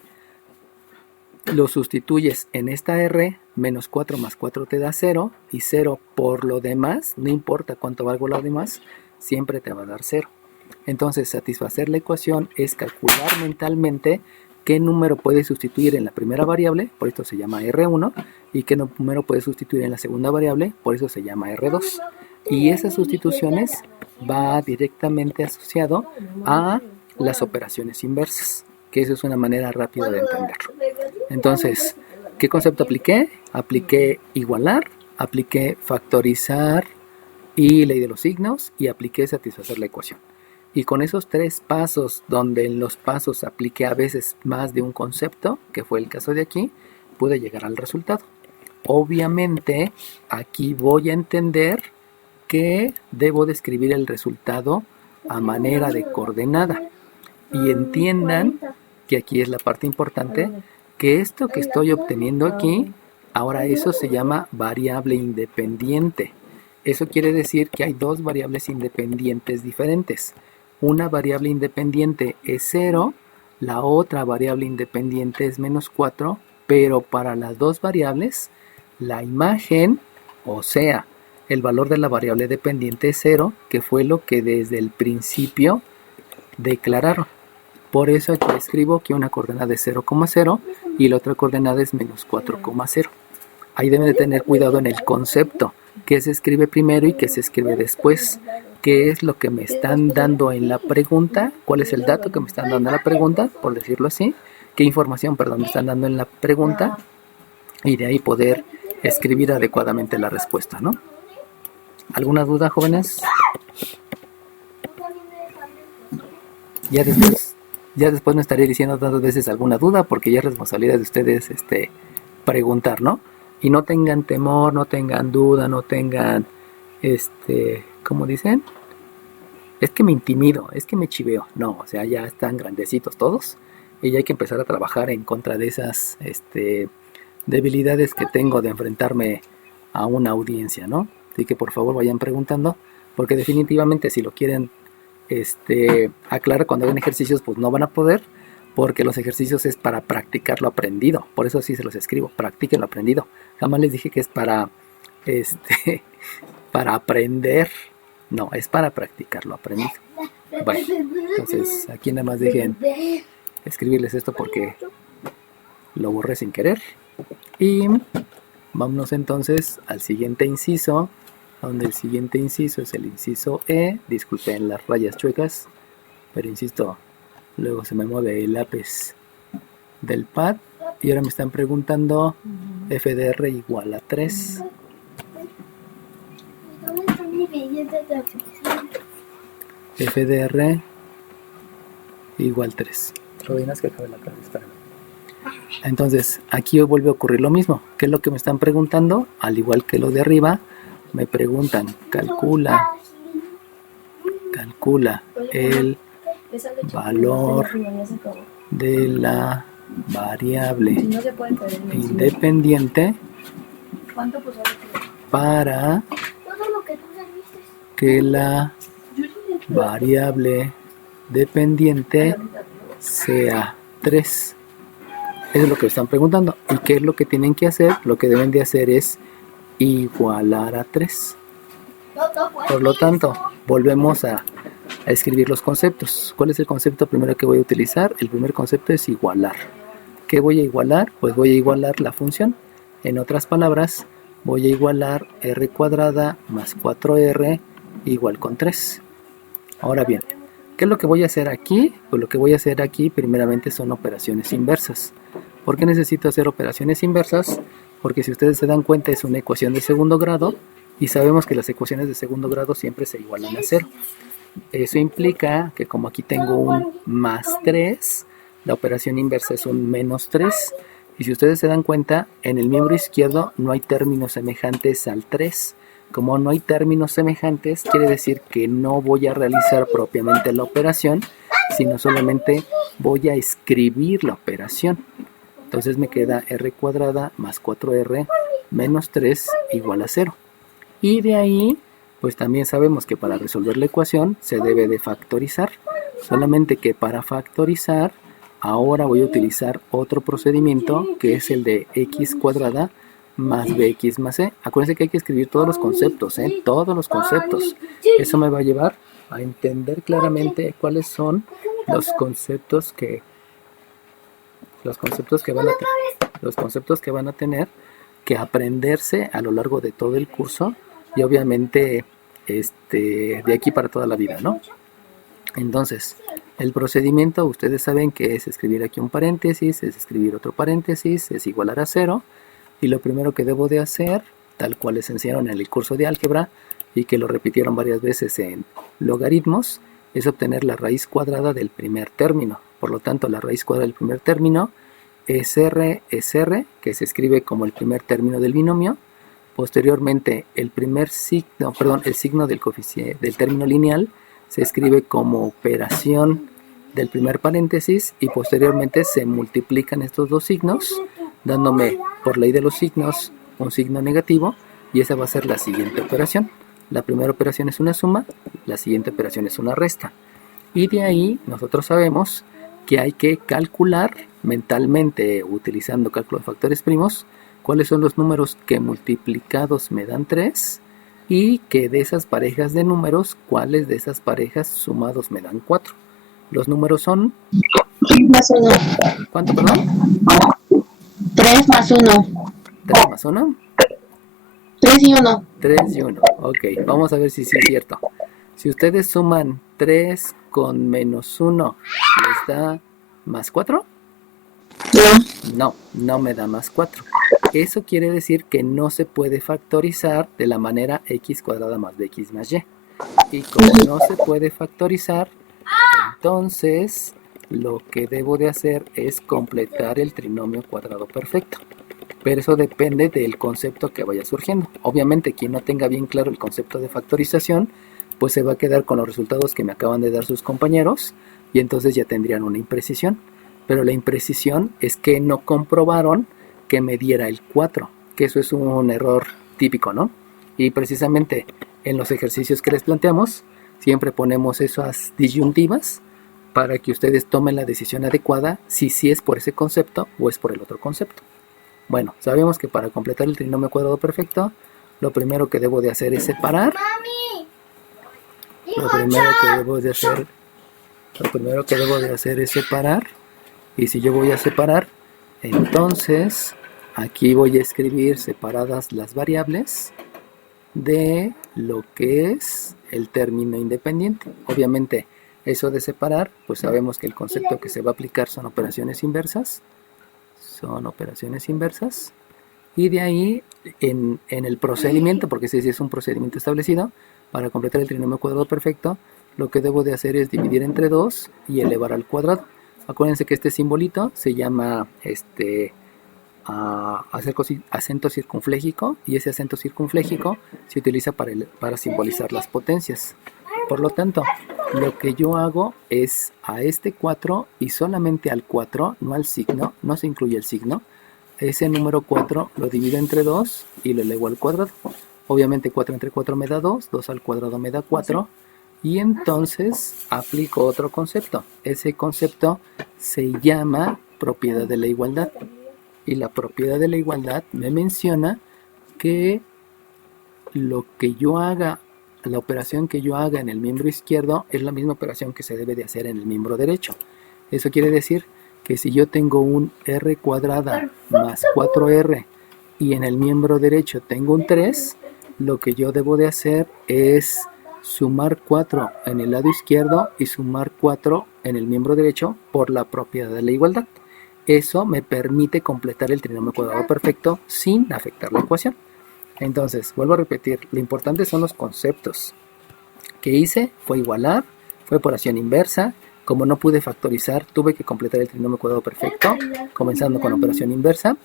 lo sustituyes en esta R, menos 4 más 4 te da 0, y 0 por lo demás, no importa cuánto valga lo demás, siempre te va a dar 0. Entonces, satisfacer la ecuación es calcular mentalmente qué número puedes sustituir en la primera variable, por esto se llama R1, y qué número puedes sustituir en la segunda variable, por eso se llama R2. Y esas sustituciones va directamente asociado a las operaciones inversas, que eso es una manera rápida de entenderlo. Entonces, ¿qué concepto apliqué? Apliqué igualar, apliqué factorizar y ley de los signos, y apliqué satisfacer la ecuación. Y con esos 3 pasos, donde en los pasos apliqué a veces más de un concepto, que fue el caso de aquí, pude llegar al resultado. Obviamente, aquí voy a entender que debo de escribir el resultado a manera de coordenada. Y entiendan que aquí es la parte importante, que esto que estoy obteniendo aquí, ahora eso se llama variable independiente. Eso quiere decir que hay 2 variables independientes diferentes. Una variable independiente es 0, la otra variable independiente es menos 4, pero para las 2 variables, la imagen, o sea, el valor de la variable dependiente es 0, que fue lo que desde el principio declararon. Por eso aquí escribo que una coordenada es 0,0 y la otra coordenada es menos 4,0. Ahí deben de tener cuidado en el concepto, qué se escribe primero y qué se escribe después, qué es lo que me están dando en la pregunta, cuál es el dato que me están dando en la pregunta, por decirlo así, qué información, me están dando en la pregunta, y de ahí poder escribir adecuadamente la respuesta, ¿no? ¿Alguna duda, jóvenes? Ya después no estaré diciendo tantas veces alguna duda, porque ya es responsabilidad de ustedes preguntar, ¿no? Y no tengan temor, no tengan duda, no tengan, ¿cómo dicen? Es que me intimido, es que me chiveo. No, o sea, ya están grandecitos todos y ya hay que empezar a trabajar en contra de esas debilidades que tengo de enfrentarme a una audiencia, ¿no? Así que por favor vayan preguntando, porque definitivamente si lo quieren aclarar cuando hagan ejercicios, pues no van a poder, porque los ejercicios es para practicar lo aprendido. Por eso sí se los escribo, practiquen lo aprendido. Jamás les dije que es para para aprender. No, es para practicar lo aprendido. Bueno, entonces aquí nada más dejen escribirles esto porque lo borré sin querer. Y vámonos entonces al siguiente inciso, donde el siguiente inciso es el inciso E. Disculpen las rayas chuecas, pero insisto, luego se me mueve el lápiz del pad. Y ahora me están preguntando FDR igual a 3. FDR igual 3. Que acabe la clase, espérame. Entonces, aquí vuelve a ocurrir lo mismo. ¿Qué es lo que me están preguntando? Al igual que lo de arriba, me preguntan, calcula el valor de la variable independiente para que la variable dependiente sea 3. Eso es lo que están preguntando. ¿Y qué es lo que tienen que hacer? Lo que deben de hacer es igualar a 3. Por lo tanto, volvemos a escribir los conceptos. ¿Cuál es el concepto primero que voy a utilizar? El primer concepto es igualar. ¿Qué voy a igualar? Pues voy a igualar la función. En otras palabras, voy a igualar r cuadrada más 4r igual con 3. Ahora bien, ¿qué es lo que voy a hacer aquí? Pues lo que voy a hacer aquí primeramente son operaciones inversas. ¿Por qué necesito hacer operaciones inversas? Porque si ustedes se dan cuenta es una ecuación de segundo grado y sabemos que las ecuaciones de segundo grado siempre se igualan a 0. Eso implica que como aquí tengo un más 3, la operación inversa es un menos 3. Y si ustedes se dan cuenta, en el miembro izquierdo no hay términos semejantes al 3. Como no hay términos semejantes, quiere decir que no voy a realizar propiamente la operación, sino solamente voy a escribir la operación. Entonces me queda r cuadrada más 4r menos 3 igual a 0. Y de ahí, pues también sabemos que para resolver la ecuación se debe de factorizar. Solamente que para factorizar ahora voy a utilizar otro procedimiento que es el de x cuadrada más bx más c. Acuérdense que hay que escribir todos los conceptos, todos los conceptos. Eso me va a llevar a entender claramente cuáles son los conceptos que van a tener que aprenderse a lo largo de todo el curso y obviamente de aquí para toda la vida, ¿no? Entonces, el procedimiento, ustedes saben que es escribir aquí un paréntesis, es escribir otro paréntesis, es igualar a 0. Y lo primero que debo de hacer, tal cual les enseñaron en el curso de álgebra y que lo repitieron varias veces en logaritmos, es obtener la raíz cuadrada del primer término. Por lo tanto, la raíz cuadrada del primer término es R, que se escribe como el primer término del binomio. Posteriormente, el signo del coeficiente del término lineal se escribe como operación del primer paréntesis y posteriormente se multiplican estos dos signos, dándome por ley de los signos un signo negativo, y esa va a ser la siguiente operación. La primera operación es una suma, la siguiente operación es una resta. Y de ahí nosotros sabemos que hay que calcular mentalmente, utilizando cálculo de factores primos, cuáles son los números que multiplicados me dan 3 y que de esas parejas de números, cuáles de esas parejas sumados me dan 4. Los números son... Más 1. ¿Cuánto, perdón? 3 más 1. 3 más 1. 3 y 1. 3 y 1. Ok, vamos a ver si sí es cierto. Si ustedes suman 3 con menos 1, ¿les da más 4? No. No me da más 4. Eso quiere decir que no se puede factorizar de la manera x cuadrada más bx más y. Y como no se puede factorizar, entonces lo que debo de hacer es completar el trinomio cuadrado perfecto. Pero eso depende del concepto que vaya surgiendo. Obviamente, quien no tenga bien claro el concepto de factorización, pues se va a quedar con los resultados que me acaban de dar sus compañeros y entonces ya tendrían una imprecisión. Pero la imprecisión es que no comprobaron que me diera el 4, que eso es un error típico, ¿no? Y precisamente en los ejercicios que les planteamos, siempre ponemos esas disyuntivas para que ustedes tomen la decisión adecuada si sí es por ese concepto o es por el otro concepto. Bueno, sabemos que para completar el trinomio cuadrado perfecto, lo primero que debo de hacer es separar. Lo primero que debo de hacer es separar. Y si yo voy a separar, entonces aquí voy a escribir separadas las variables de lo que es el término independiente. Obviamente, eso de separar, pues sabemos que el concepto que se va a aplicar son operaciones inversas. Y de ahí, en el procedimiento, porque ese sí es un procedimiento establecido, para completar el trinomio cuadrado perfecto, lo que debo de hacer es dividir entre 2 y elevar al cuadrado. Acuérdense que este simbolito se llama acento circunfléjico, y ese acento circunfléjico se utiliza para simbolizar las potencias. Por lo tanto, lo que yo hago es a este 4 y solamente al 4, no al signo, no se incluye el signo. Ese número 4 lo divido entre 2 y lo elevo al cuadrado. Obviamente 4 entre 4 me da 2, 2 al cuadrado me da 4. Y entonces aplico otro concepto. Ese concepto se llama propiedad de la igualdad. Y la propiedad de la igualdad me menciona que lo que yo haga, la operación que yo haga en el miembro izquierdo es la misma operación que se debe de hacer en el miembro derecho. Eso quiere decir que si yo tengo un r cuadrada más 4r y en el miembro derecho tengo un 3, lo que yo debo de hacer es sumar 4 en el lado izquierdo y sumar 4 en el miembro derecho por la propiedad de la igualdad. Eso me permite completar el trinomio cuadrado perfecto sin afectar la ecuación. Entonces, vuelvo a repetir, lo importante son los conceptos. Que hice fue igualar, fue operación inversa. Como no pude factorizar, tuve que completar el trinomio cuadrado perfecto, comenzando con operación inversa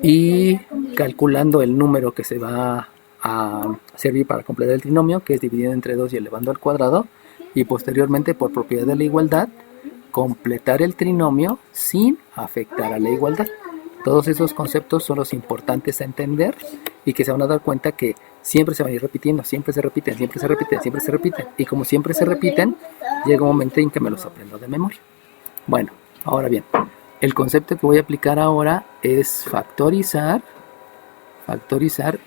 y calculando el número que se va a servir para completar el trinomio, que es dividido entre 2 y elevando al cuadrado, y posteriormente, por propiedad de la igualdad, completar el trinomio sin afectar a la igualdad. Todos esos conceptos son los importantes a entender y que se van a dar cuenta que siempre se van a ir repitiendo, siempre se repiten. Y como siempre se repiten, llega un momento en que me los aprendo de memoria. Bueno, ahora bien, el concepto que voy a aplicar ahora es factorizar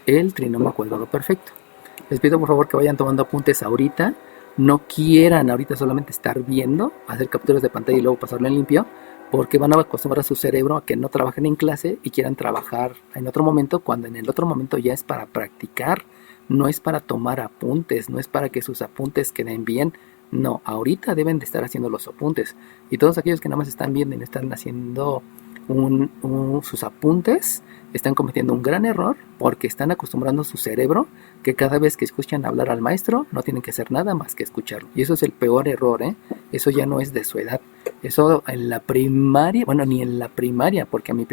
el trinomio cuadrado perfecto. Les pido por favor que vayan tomando apuntes ahorita. No quieran ahorita solamente estar viendo, hacer capturas de pantalla y luego pasarlo en limpio, porque van a acostumbrar a su cerebro a que no trabajen en clase y quieran trabajar en otro momento, cuando en el otro momento ya es para practicar, no es para tomar apuntes, no es para que sus apuntes queden bien. No, ahorita deben de estar haciendo los apuntes. Y todos aquellos que nada más están viendo y no están haciendo sus apuntes, están cometiendo un gran error porque están acostumbrando su cerebro que cada vez que escuchan hablar al maestro no tienen que hacer nada más que escucharlo. Y eso es el peor error, ¿eh? Eso ya no es de su edad. Eso en la primaria, bueno, ni en la primaria, porque a mi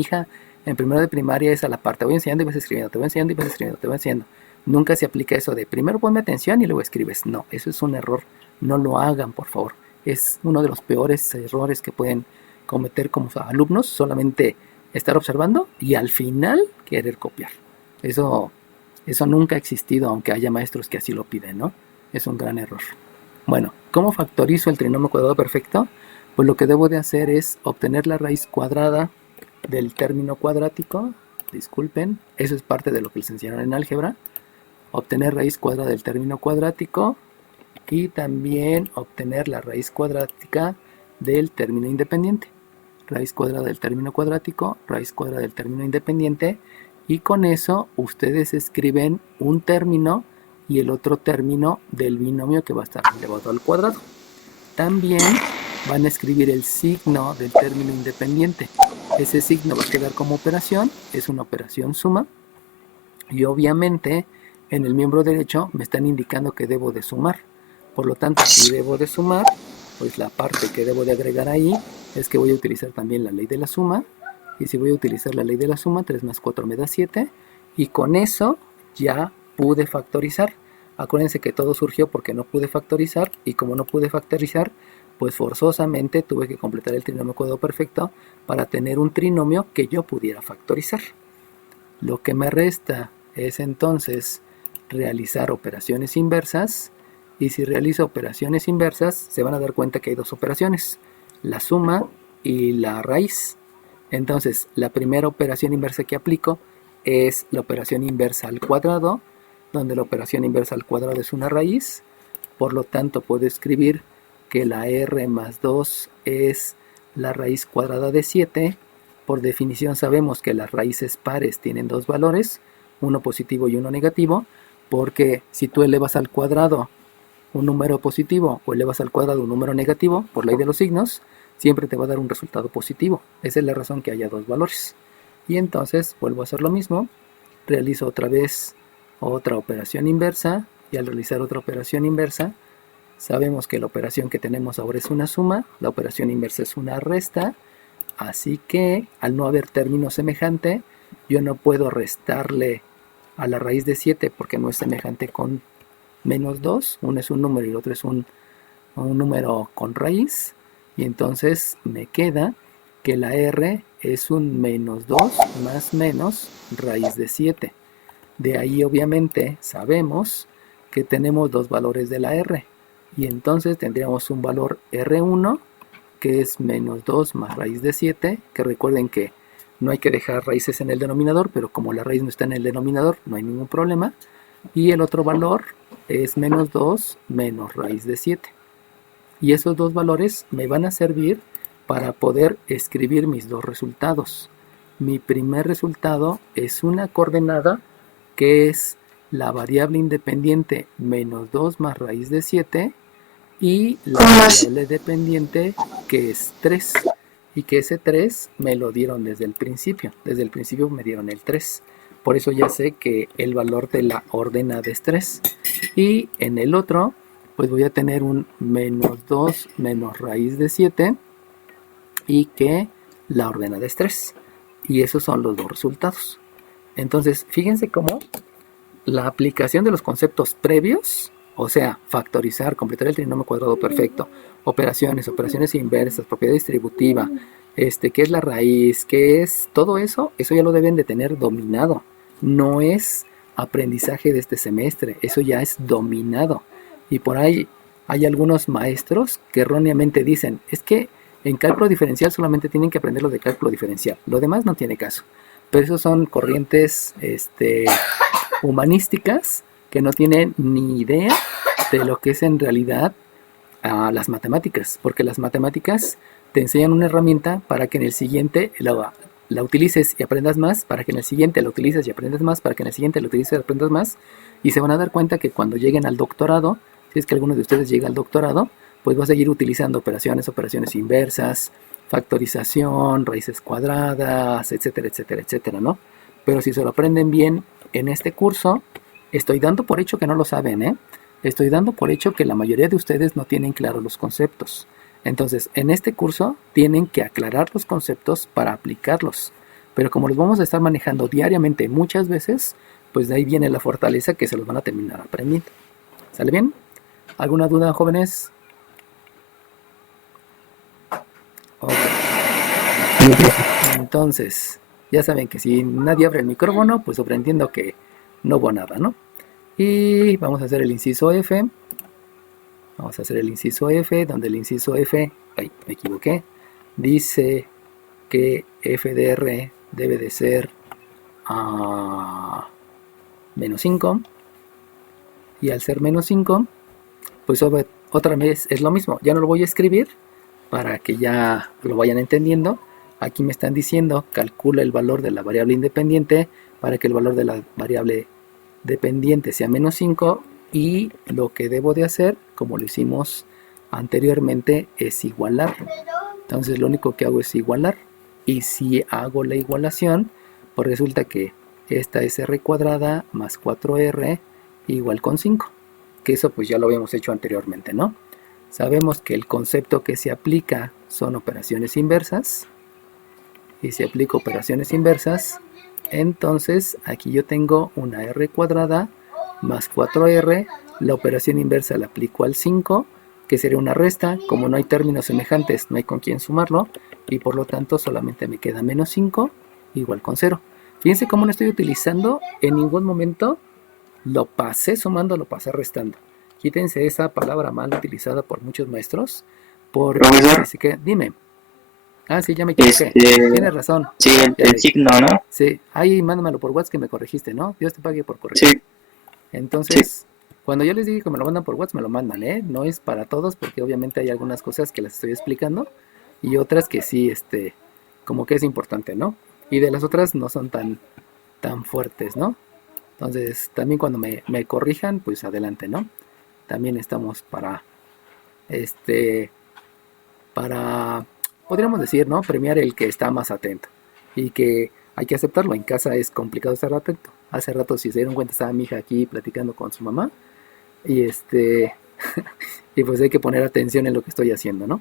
hija en primero de primaria es a la parte, te voy enseñando y vas escribiendo, te voy enseñando y vas escribiendo, te voy enseñando. Nunca se aplica eso de primero ponme atención y luego escribes. No, eso es un error. No lo hagan, por favor. Es uno de los peores errores que pueden cometer como alumnos, solamente estar observando y al final querer copiar. Eso nunca ha existido, aunque haya maestros que así lo piden, ¿no? Es un gran error. Bueno, ¿cómo factorizo el trinomio cuadrado perfecto? Pues lo que debo de hacer es obtener la raíz cuadrada del término cuadrático. Disculpen, eso es parte de lo que les enseñaron en álgebra. Obtener raíz cuadrada del término cuadrático y también obtener la raíz cuadrática del término independiente. Raíz cuadrada del término cuadrático, raíz cuadrada del término independiente, y con eso ustedes escriben un término y el otro término del binomio que va a estar elevado al cuadrado. También van a escribir el signo del término independiente. Ese signo va a quedar como operación, es una operación suma, y obviamente en el miembro derecho me están indicando que debo de sumar. Por lo tanto, si debo de sumar, pues la parte que debo de agregar ahí es que voy a utilizar también la ley de la suma. Y si voy a utilizar la ley de la suma, 3 más 4 me da 7. Y con eso ya pude factorizar. Acuérdense que todo surgió porque no pude factorizar. Y como no pude factorizar, pues forzosamente tuve que completar el trinomio cuadrado perfecto para tener un trinomio que yo pudiera factorizar. Lo que me resta es entonces realizar operaciones inversas. Y si realizo operaciones inversas, se van a dar cuenta que hay dos operaciones, la suma y la raíz. Entonces, la primera operación inversa que aplico es la operación inversa al cuadrado, donde la operación inversa al cuadrado es una raíz. Por lo tanto, puedo escribir que la r más 2 es la raíz cuadrada de 7. Por definición sabemos que las raíces pares tienen dos valores, uno positivo y uno negativo, porque si tú elevas al cuadrado un número positivo o elevas al cuadrado un número negativo, por ley de los signos, siempre te va a dar un resultado positivo. Esa es la razón que haya dos valores. Y entonces vuelvo a hacer lo mismo, realizo otra vez otra operación inversa, y al realizar otra operación inversa, sabemos que la operación que tenemos ahora es una suma, la operación inversa es una resta, así que al no haber término semejante, yo no puedo restarle a la raíz de 7 porque no es semejante con menos 2, uno es un número y el otro es un número con raíz, y entonces me queda que la r es un menos 2 más menos raíz de 7. De ahí obviamente sabemos que tenemos dos valores de la r, y entonces tendríamos un valor r1 que es menos 2 más raíz de 7, que recuerden que no hay que dejar raíces en el denominador, pero como la raíz no está en el denominador no hay ningún problema, y el otro valor es menos 2 menos raíz de 7. Y esos dos valores me van a servir para poder escribir mis dos resultados. Mi primer resultado es una coordenada que es la variable independiente menos 2 más raíz de 7 y la variable dependiente que es 3. Y que ese 3 me lo dieron desde el principio. Desde el principio me dieron el 3. Por eso ya sé que el valor de la ordenada es 3. Y en el otro, pues voy a tener un menos 2 menos raíz de 7 y que la ordenada es 3. Y esos son los dos resultados. Entonces, fíjense cómo la aplicación de los conceptos previos, o sea, factorizar, completar el trinomio cuadrado perfecto, operaciones inversas, propiedad distributiva, qué es la raíz, qué es todo eso, eso ya lo deben de tener dominado. No es aprendizaje de este semestre, eso ya es dominado. Y por ahí hay algunos maestros que erróneamente dicen, es que En cálculo diferencial solamente tienen que aprender lo de cálculo diferencial. Lo demás no tiene caso. Pero esos son corrientes humanísticas que no tienen ni idea de lo que es en realidad las matemáticas. Porque las matemáticas te enseñan una herramienta para que en el siguiente la utilices y aprendas más, para que en el siguiente la utilices y aprendas más, para que en el siguiente la utilices y aprendas más. Y se van a dar cuenta que cuando lleguen al doctorado, si es que alguno de ustedes llega al doctorado, pues va a seguir utilizando operaciones inversas, factorización, raíces cuadradas, etcétera, etcétera, etcétera, ¿no? Pero si se lo aprenden bien en este curso, estoy dando por hecho que no lo saben, ¿eh? Estoy dando por hecho que la mayoría de ustedes no tienen claros los conceptos. Entonces, en este curso tienen que aclarar los conceptos para aplicarlos. Pero como los vamos a estar manejando diariamente muchas veces, pues de ahí viene la fortaleza que se los van a terminar aprendiendo. ¿Sale bien? ¿Alguna duda, jóvenes? Okay. Entonces, ya saben que si nadie abre el micrófono, pues sobreentiendo que no hubo nada, ¿no? Y vamos a hacer el inciso F. Vamos a hacer el inciso F, donde el inciso F, ay, me equivoqué, dice que f de r debe de ser menos 5. Y al ser menos 5, pues otra vez es lo mismo. Ya no lo voy a escribir para que ya lo vayan entendiendo. Aquí me están diciendo, calcula el valor de la variable independiente para que el valor de la variable dependiente sea menos 5, y lo que debo de hacer, como lo hicimos anteriormente, es igualar. Entonces lo único que hago es igualar, y si hago la igualación, pues resulta que esta es r cuadrada más 4r igual con 5, que eso pues ya lo habíamos hecho anteriormente, ¿no? Sabemos que el concepto que se aplica son operaciones inversas, y si aplico operaciones inversas, entonces aquí yo tengo una r cuadrada más 4r, la operación inversa la aplico al 5, que sería una resta. Como no hay términos semejantes, no hay con quién sumarlo, y por lo tanto solamente me queda menos 5 igual con 0. Fíjense cómo no estoy utilizando en ningún momento lo pasé sumando, lo pasé restando. Quítense esa palabra mal utilizada por muchos maestros, porque Profesor, que, dime. Ah, sí, ya me equivoqué. Tienes razón. Sí, el signo, ¿no? Sí, ahí mándamelo por WhatsApp que me corregiste, ¿no? Dios te pague por corregir. Sí. Entonces, cuando yo les dije que me lo mandan por WhatsApp, me lo mandan, ¿eh? No es para todos, porque obviamente hay algunas cosas que las estoy explicando y otras que sí, como que es importante, ¿no? Y de las otras no son tan fuertes, ¿no? Entonces, también cuando me corrijan, pues adelante, ¿no? También estamos para, podríamos decir, ¿no? Premiar el que está más atento, y que hay que aceptarlo. En casa es complicado estar atento. Hace rato, si se dieron cuenta, estaba mi hija aquí platicando con su mamá, y y pues hay que poner atención en lo que estoy haciendo, ¿no?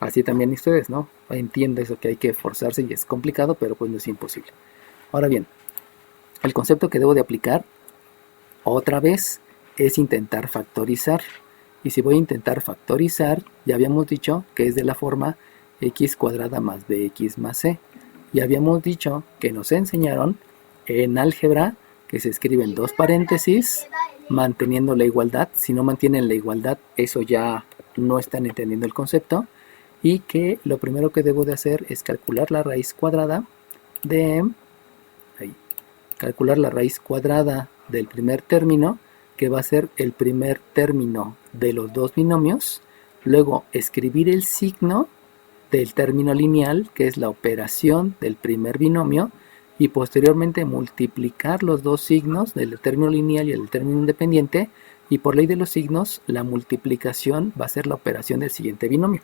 Así también ustedes, ¿no? Entiendo eso, que hay que esforzarse y es complicado, pero pues no es imposible. Ahora bien, el concepto que debo de aplicar otra vez es intentar factorizar. Y si voy a intentar factorizar, ya habíamos dicho que es de la forma x cuadrada más bx más c. Y habíamos dicho que nos enseñaron en álgebra que se escriben dos paréntesis manteniendo la igualdad. Si no mantienen la igualdad, eso ya no están entendiendo el concepto. Y que lo primero que debo de hacer es calcular la raíz cuadrada del primer término, que va a ser el primer término de los dos binomios. Luego escribir el signo del término lineal, que es la operación del primer binomio, y posteriormente multiplicar los dos signos del término lineal y el término independiente, y por ley de los signos la multiplicación va a ser la operación del siguiente binomio.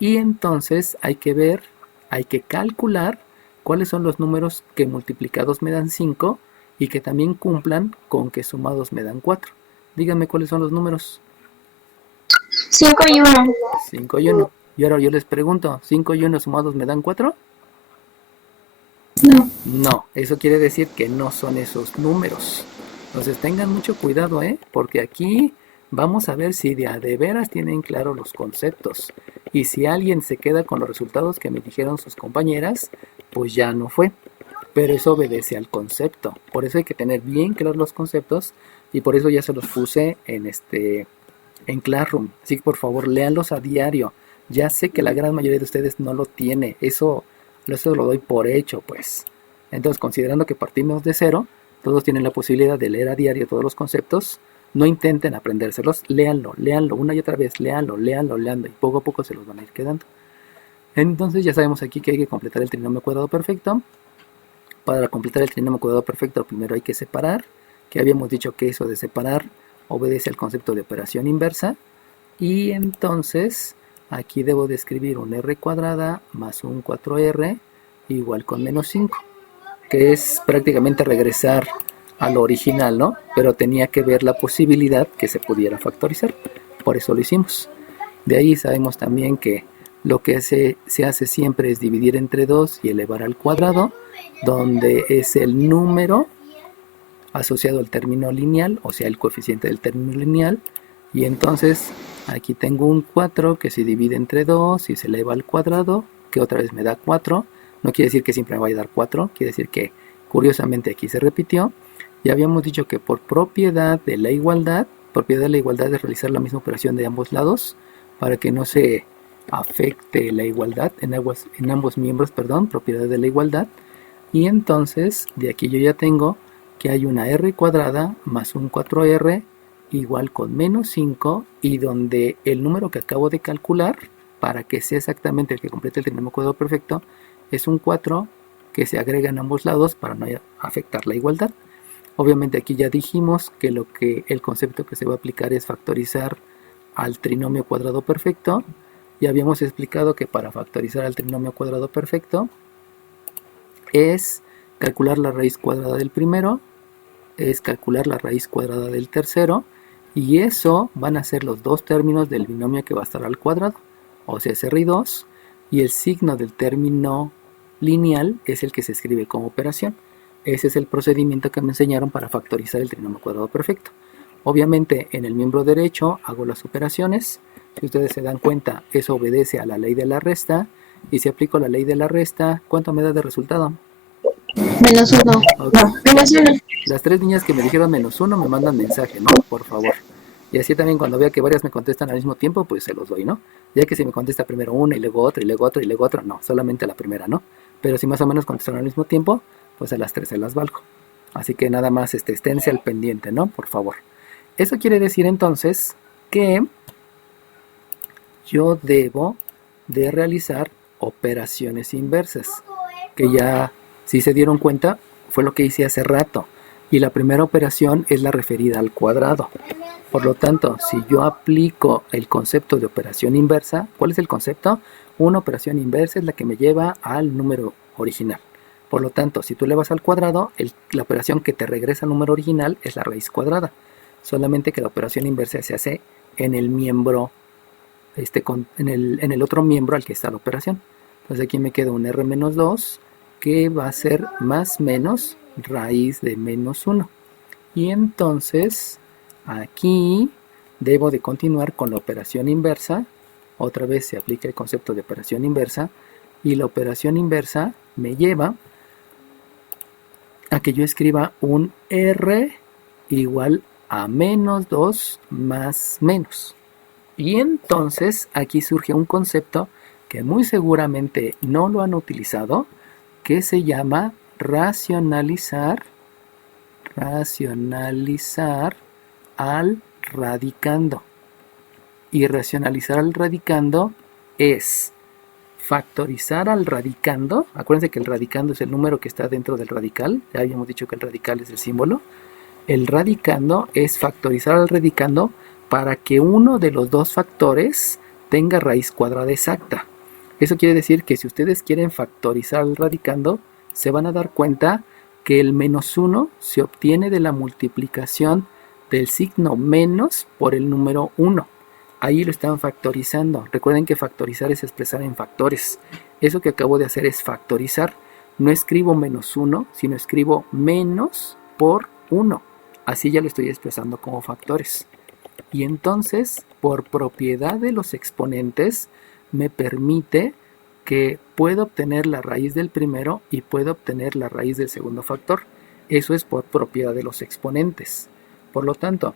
Y entonces hay que calcular cuáles son los números que multiplicados me dan 5 y que también cumplan con que sumados me dan 4. Díganme cuáles son los números. 5 y 1. 5 y 1. Y ahora yo les pregunto, ¿5 y 1 sumados me dan 4? No. No, eso quiere decir que no son esos números. Entonces tengan mucho cuidado, porque aquí vamos a ver si de veras tienen claro los conceptos. Y si alguien se queda con los resultados que me dijeron sus compañeras, pues ya no fue. Pero eso obedece al concepto. Por eso hay que tener bien claros los conceptos, y por eso ya se los puse en Classroom. Así que por favor léanlos a diario. Ya sé que la gran mayoría de ustedes no lo tiene, eso lo doy por hecho, pues. Entonces, considerando que partimos de cero, todos tienen la posibilidad de leer a diario todos los conceptos. No intenten aprendérselos, léanlo una y otra vez, léanlo, y poco a poco se los van a ir quedando. Entonces ya sabemos aquí que hay que completar el trinomio cuadrado perfecto. Para completar el trinomio cuadrado perfecto, primero hay que separar, que habíamos dicho que eso de separar obedece al concepto de operación inversa. Y entonces aquí debo de escribir un r cuadrada más un 4r igual con menos 5, que es prácticamente regresar a lo original, ¿no? Pero tenía que ver la posibilidad que se pudiera factorizar. Por eso lo hicimos. De ahí sabemos también que lo que se hace siempre es dividir entre 2 y elevar al cuadrado, donde es el número asociado al término lineal, o sea, el coeficiente del término lineal. Y entonces aquí tengo un 4 que se divide entre 2 y se eleva al cuadrado, que otra vez me da 4. No quiere decir que siempre me vaya a dar 4, quiere decir que curiosamente aquí se repitió. Ya habíamos dicho que por propiedad de la igualdad es realizar la misma operación de ambos lados para que no se afecte la igualdad en ambos miembros, propiedad de la igualdad. Y entonces de aquí yo ya tengo que hay una r cuadrada más un 4r igual con menos 5, y donde el número que acabo de calcular, para que sea exactamente el que complete el trinomio cuadrado perfecto, es un 4 que se agrega en ambos lados para no afectar la igualdad. Obviamente aquí ya dijimos que el concepto que se va a aplicar es factorizar al trinomio cuadrado perfecto. Ya habíamos explicado que para factorizar al trinomio cuadrado perfecto es calcular la raíz cuadrada del primero, es calcular la raíz cuadrada del tercero, y eso van a ser los dos términos del binomio que va a estar al cuadrado, o sea, es R2, y el signo del término lineal es el que se escribe como operación. Ese es el procedimiento que me enseñaron para factorizar el trinomio cuadrado perfecto. Obviamente en el miembro derecho hago las operaciones. Si ustedes se dan cuenta, eso obedece a la ley de la resta, y si aplico la ley de la resta, ¿cuánto me da de resultado? Menos 1. Okay. No, menos 1. Las 3 niñas que me dijeron menos 1 me mandan mensaje, ¿no? Por favor. Y así también cuando vea que varias me contestan al mismo tiempo, pues se los doy, ¿no? Ya que si me contesta primero una y luego otra y luego otra y luego otra, no, solamente la primera, ¿no? Pero si más o menos contestan al mismo tiempo, pues a las 3 se las valgo. Así que nada más esténse al pendiente, ¿no? Por favor. Eso quiere decir entonces que yo debo de realizar operaciones inversas, que ya, si se dieron cuenta, fue lo que hice hace rato. Y la primera operación es la referida al cuadrado. Por lo tanto, si yo aplico el concepto de operación inversa, ¿cuál es el concepto? Una operación inversa es la que me lleva al número original. Por lo tanto, si tú le vas al cuadrado, la operación que te regresa al número original es la raíz cuadrada. Solamente que la operación inversa se hace en el miembro, en el otro miembro al que está la operación. Entonces aquí me queda un r menos 2 que va a ser más menos raíz de menos 1. Y entonces aquí debo de continuar con la operación inversa. Otra vez se aplica el concepto de operación inversa, y la operación inversa me lleva a que yo escriba un r igual a menos 2 más menos. Y entonces aquí surge un concepto que muy seguramente no lo han utilizado, que se llama racionalizar al radicando. Y racionalizar al radicando es factorizar al radicando. Acuérdense que el radicando es el número que está dentro del radical. Ya habíamos dicho que el radical es el símbolo. El radicando es factorizar al radicando para que uno de los dos factores tenga raíz cuadrada exacta. Eso quiere decir que si ustedes quieren factorizar al radicando, se van a dar cuenta que el menos 1 se obtiene de la multiplicación del signo menos por el número 1. Ahí lo están factorizando. Recuerden que factorizar es expresar en factores. Eso que acabo de hacer es factorizar. No escribo menos 1, sino escribo menos por 1. Así ya lo estoy expresando como factores. Y entonces, por propiedad de los exponentes, me permite que puedo obtener la raíz del primero y puedo obtener la raíz del segundo factor. Eso es por propiedad de los exponentes. Por lo tanto,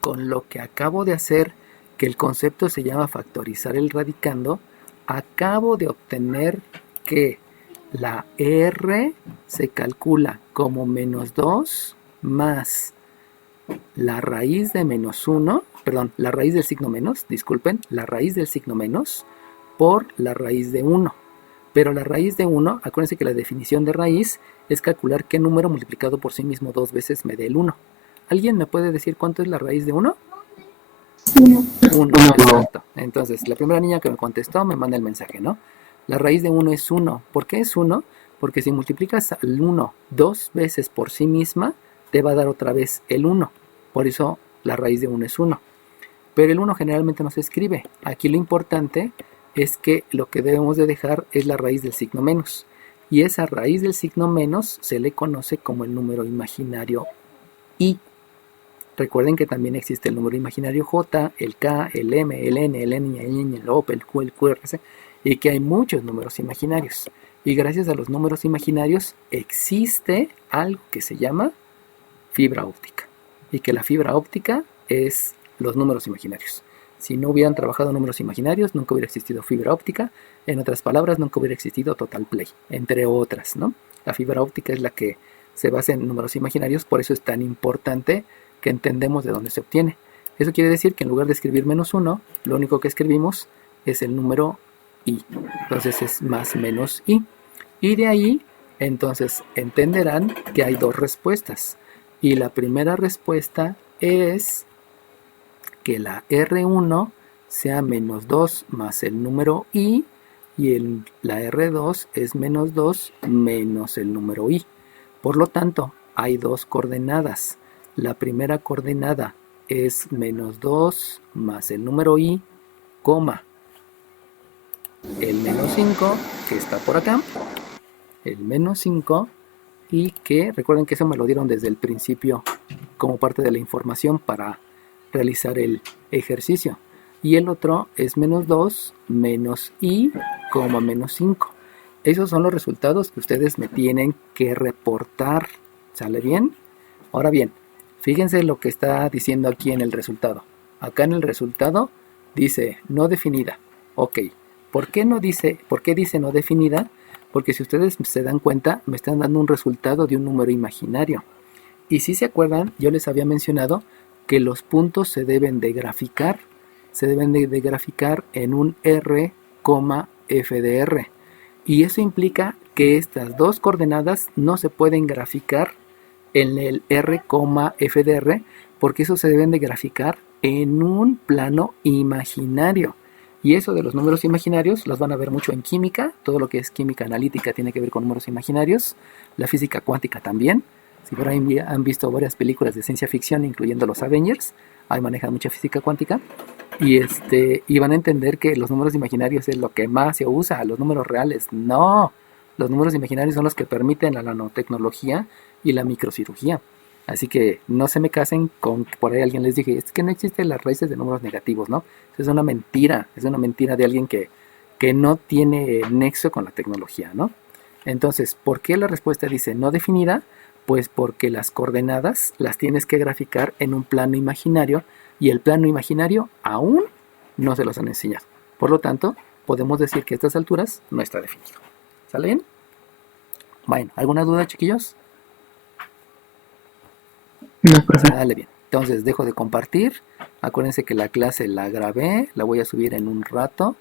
con lo que acabo de hacer que el concepto se llama factorizar el radicando, acabo de obtener que la R se calcula como menos 2 más la raíz de menos 1, perdón, la raíz del signo menos, disculpen, la raíz del signo menos por la raíz de 1. Pero la raíz de 1, acuérdense que la definición de raíz es calcular qué número multiplicado por sí mismo 2 veces me dé el 1. ¿Alguien me puede decir cuánto es la raíz de 1? 1, exacto. Entonces, la primera niña que me contestó me manda el mensaje, ¿no? La raíz de 1 es 1. ¿Por qué es 1? Porque si multiplicas al 1 2 veces por sí misma, te va a dar otra vez el 1. Por eso la raíz de 1 es 1. Pero el 1 generalmente no se escribe. Aquí lo importante es que lo que debemos de dejar es la raíz del signo menos. Y esa raíz del signo menos se le conoce como el número imaginario I. Recuerden que también existe el número imaginario J, el K, el M, el N, el N, el N, el O, el Q, el QRC, y que hay muchos números imaginarios. Y gracias a los números imaginarios existe algo que se llama fibra óptica. Y que la fibra óptica es los números imaginarios. Si no hubieran trabajado números imaginarios, nunca hubiera existido fibra óptica. En otras palabras, nunca hubiera existido Total Play, entre otras, ¿no? La fibra óptica es la que se basa en números imaginarios, por eso es tan importante que entendemos de dónde se obtiene. Eso quiere decir que en lugar de escribir menos 1, lo único que escribimos es el número I. Entonces es más menos I. Y de ahí, entonces, entenderán que hay dos respuestas. Y la primera respuesta es que la R1 sea menos 2 más el número I y la R2 es menos 2 menos el número I. Por lo tanto, hay dos coordenadas. La primera coordenada es menos 2 más el número I, coma, el menos 5 que está por acá, el menos 5 y que, recuerden que eso me lo dieron desde el principio como parte de la información para realizar el ejercicio. Y el otro es menos 2 menos I, coma menos 5. Esos son los resultados que ustedes me tienen que reportar. ¿Sale bien? Ahora bien, fíjense lo que está diciendo aquí en el resultado. Acá en el resultado dice no definida. Ok, ¿por qué dice no definida? Porque si ustedes se dan cuenta, me están dando un resultado de un número imaginario. Y si se acuerdan, yo les había mencionado que los puntos se deben de graficar. Se deben de graficar en un R, f de R. Y eso implica que estas dos coordenadas no se pueden graficar en el R, f de R, porque eso se deben de graficar en un plano imaginario. Y eso de los números imaginarios los van a ver mucho en química. Todo lo que es química analítica tiene que ver con números imaginarios. La física cuántica también. Si por ahí han visto varias películas de ciencia ficción, incluyendo los Avengers, ahí manejan mucha física cuántica. Y van a entender que los números imaginarios es lo que más se usa. Los números reales, no. Los números imaginarios son los que permiten la nanotecnología y la microcirugía. Así que no se me casen con que por ahí alguien les dije, es que no existen las raíces de números negativos, ¿no? Eso es una mentira de alguien que no tiene nexo con la tecnología, ¿no? Entonces, ¿por qué la respuesta dice no definida? Pues porque las coordenadas las tienes que graficar en un plano imaginario y el plano imaginario aún no se los han enseñado. Por lo tanto, podemos decir que a estas alturas no está definido. ¿Sale bien? Bueno, ¿alguna duda, chiquillos? No, profe. Sale bien. Entonces, dejo de compartir. Acuérdense que la clase la grabé, la voy a subir en un rato.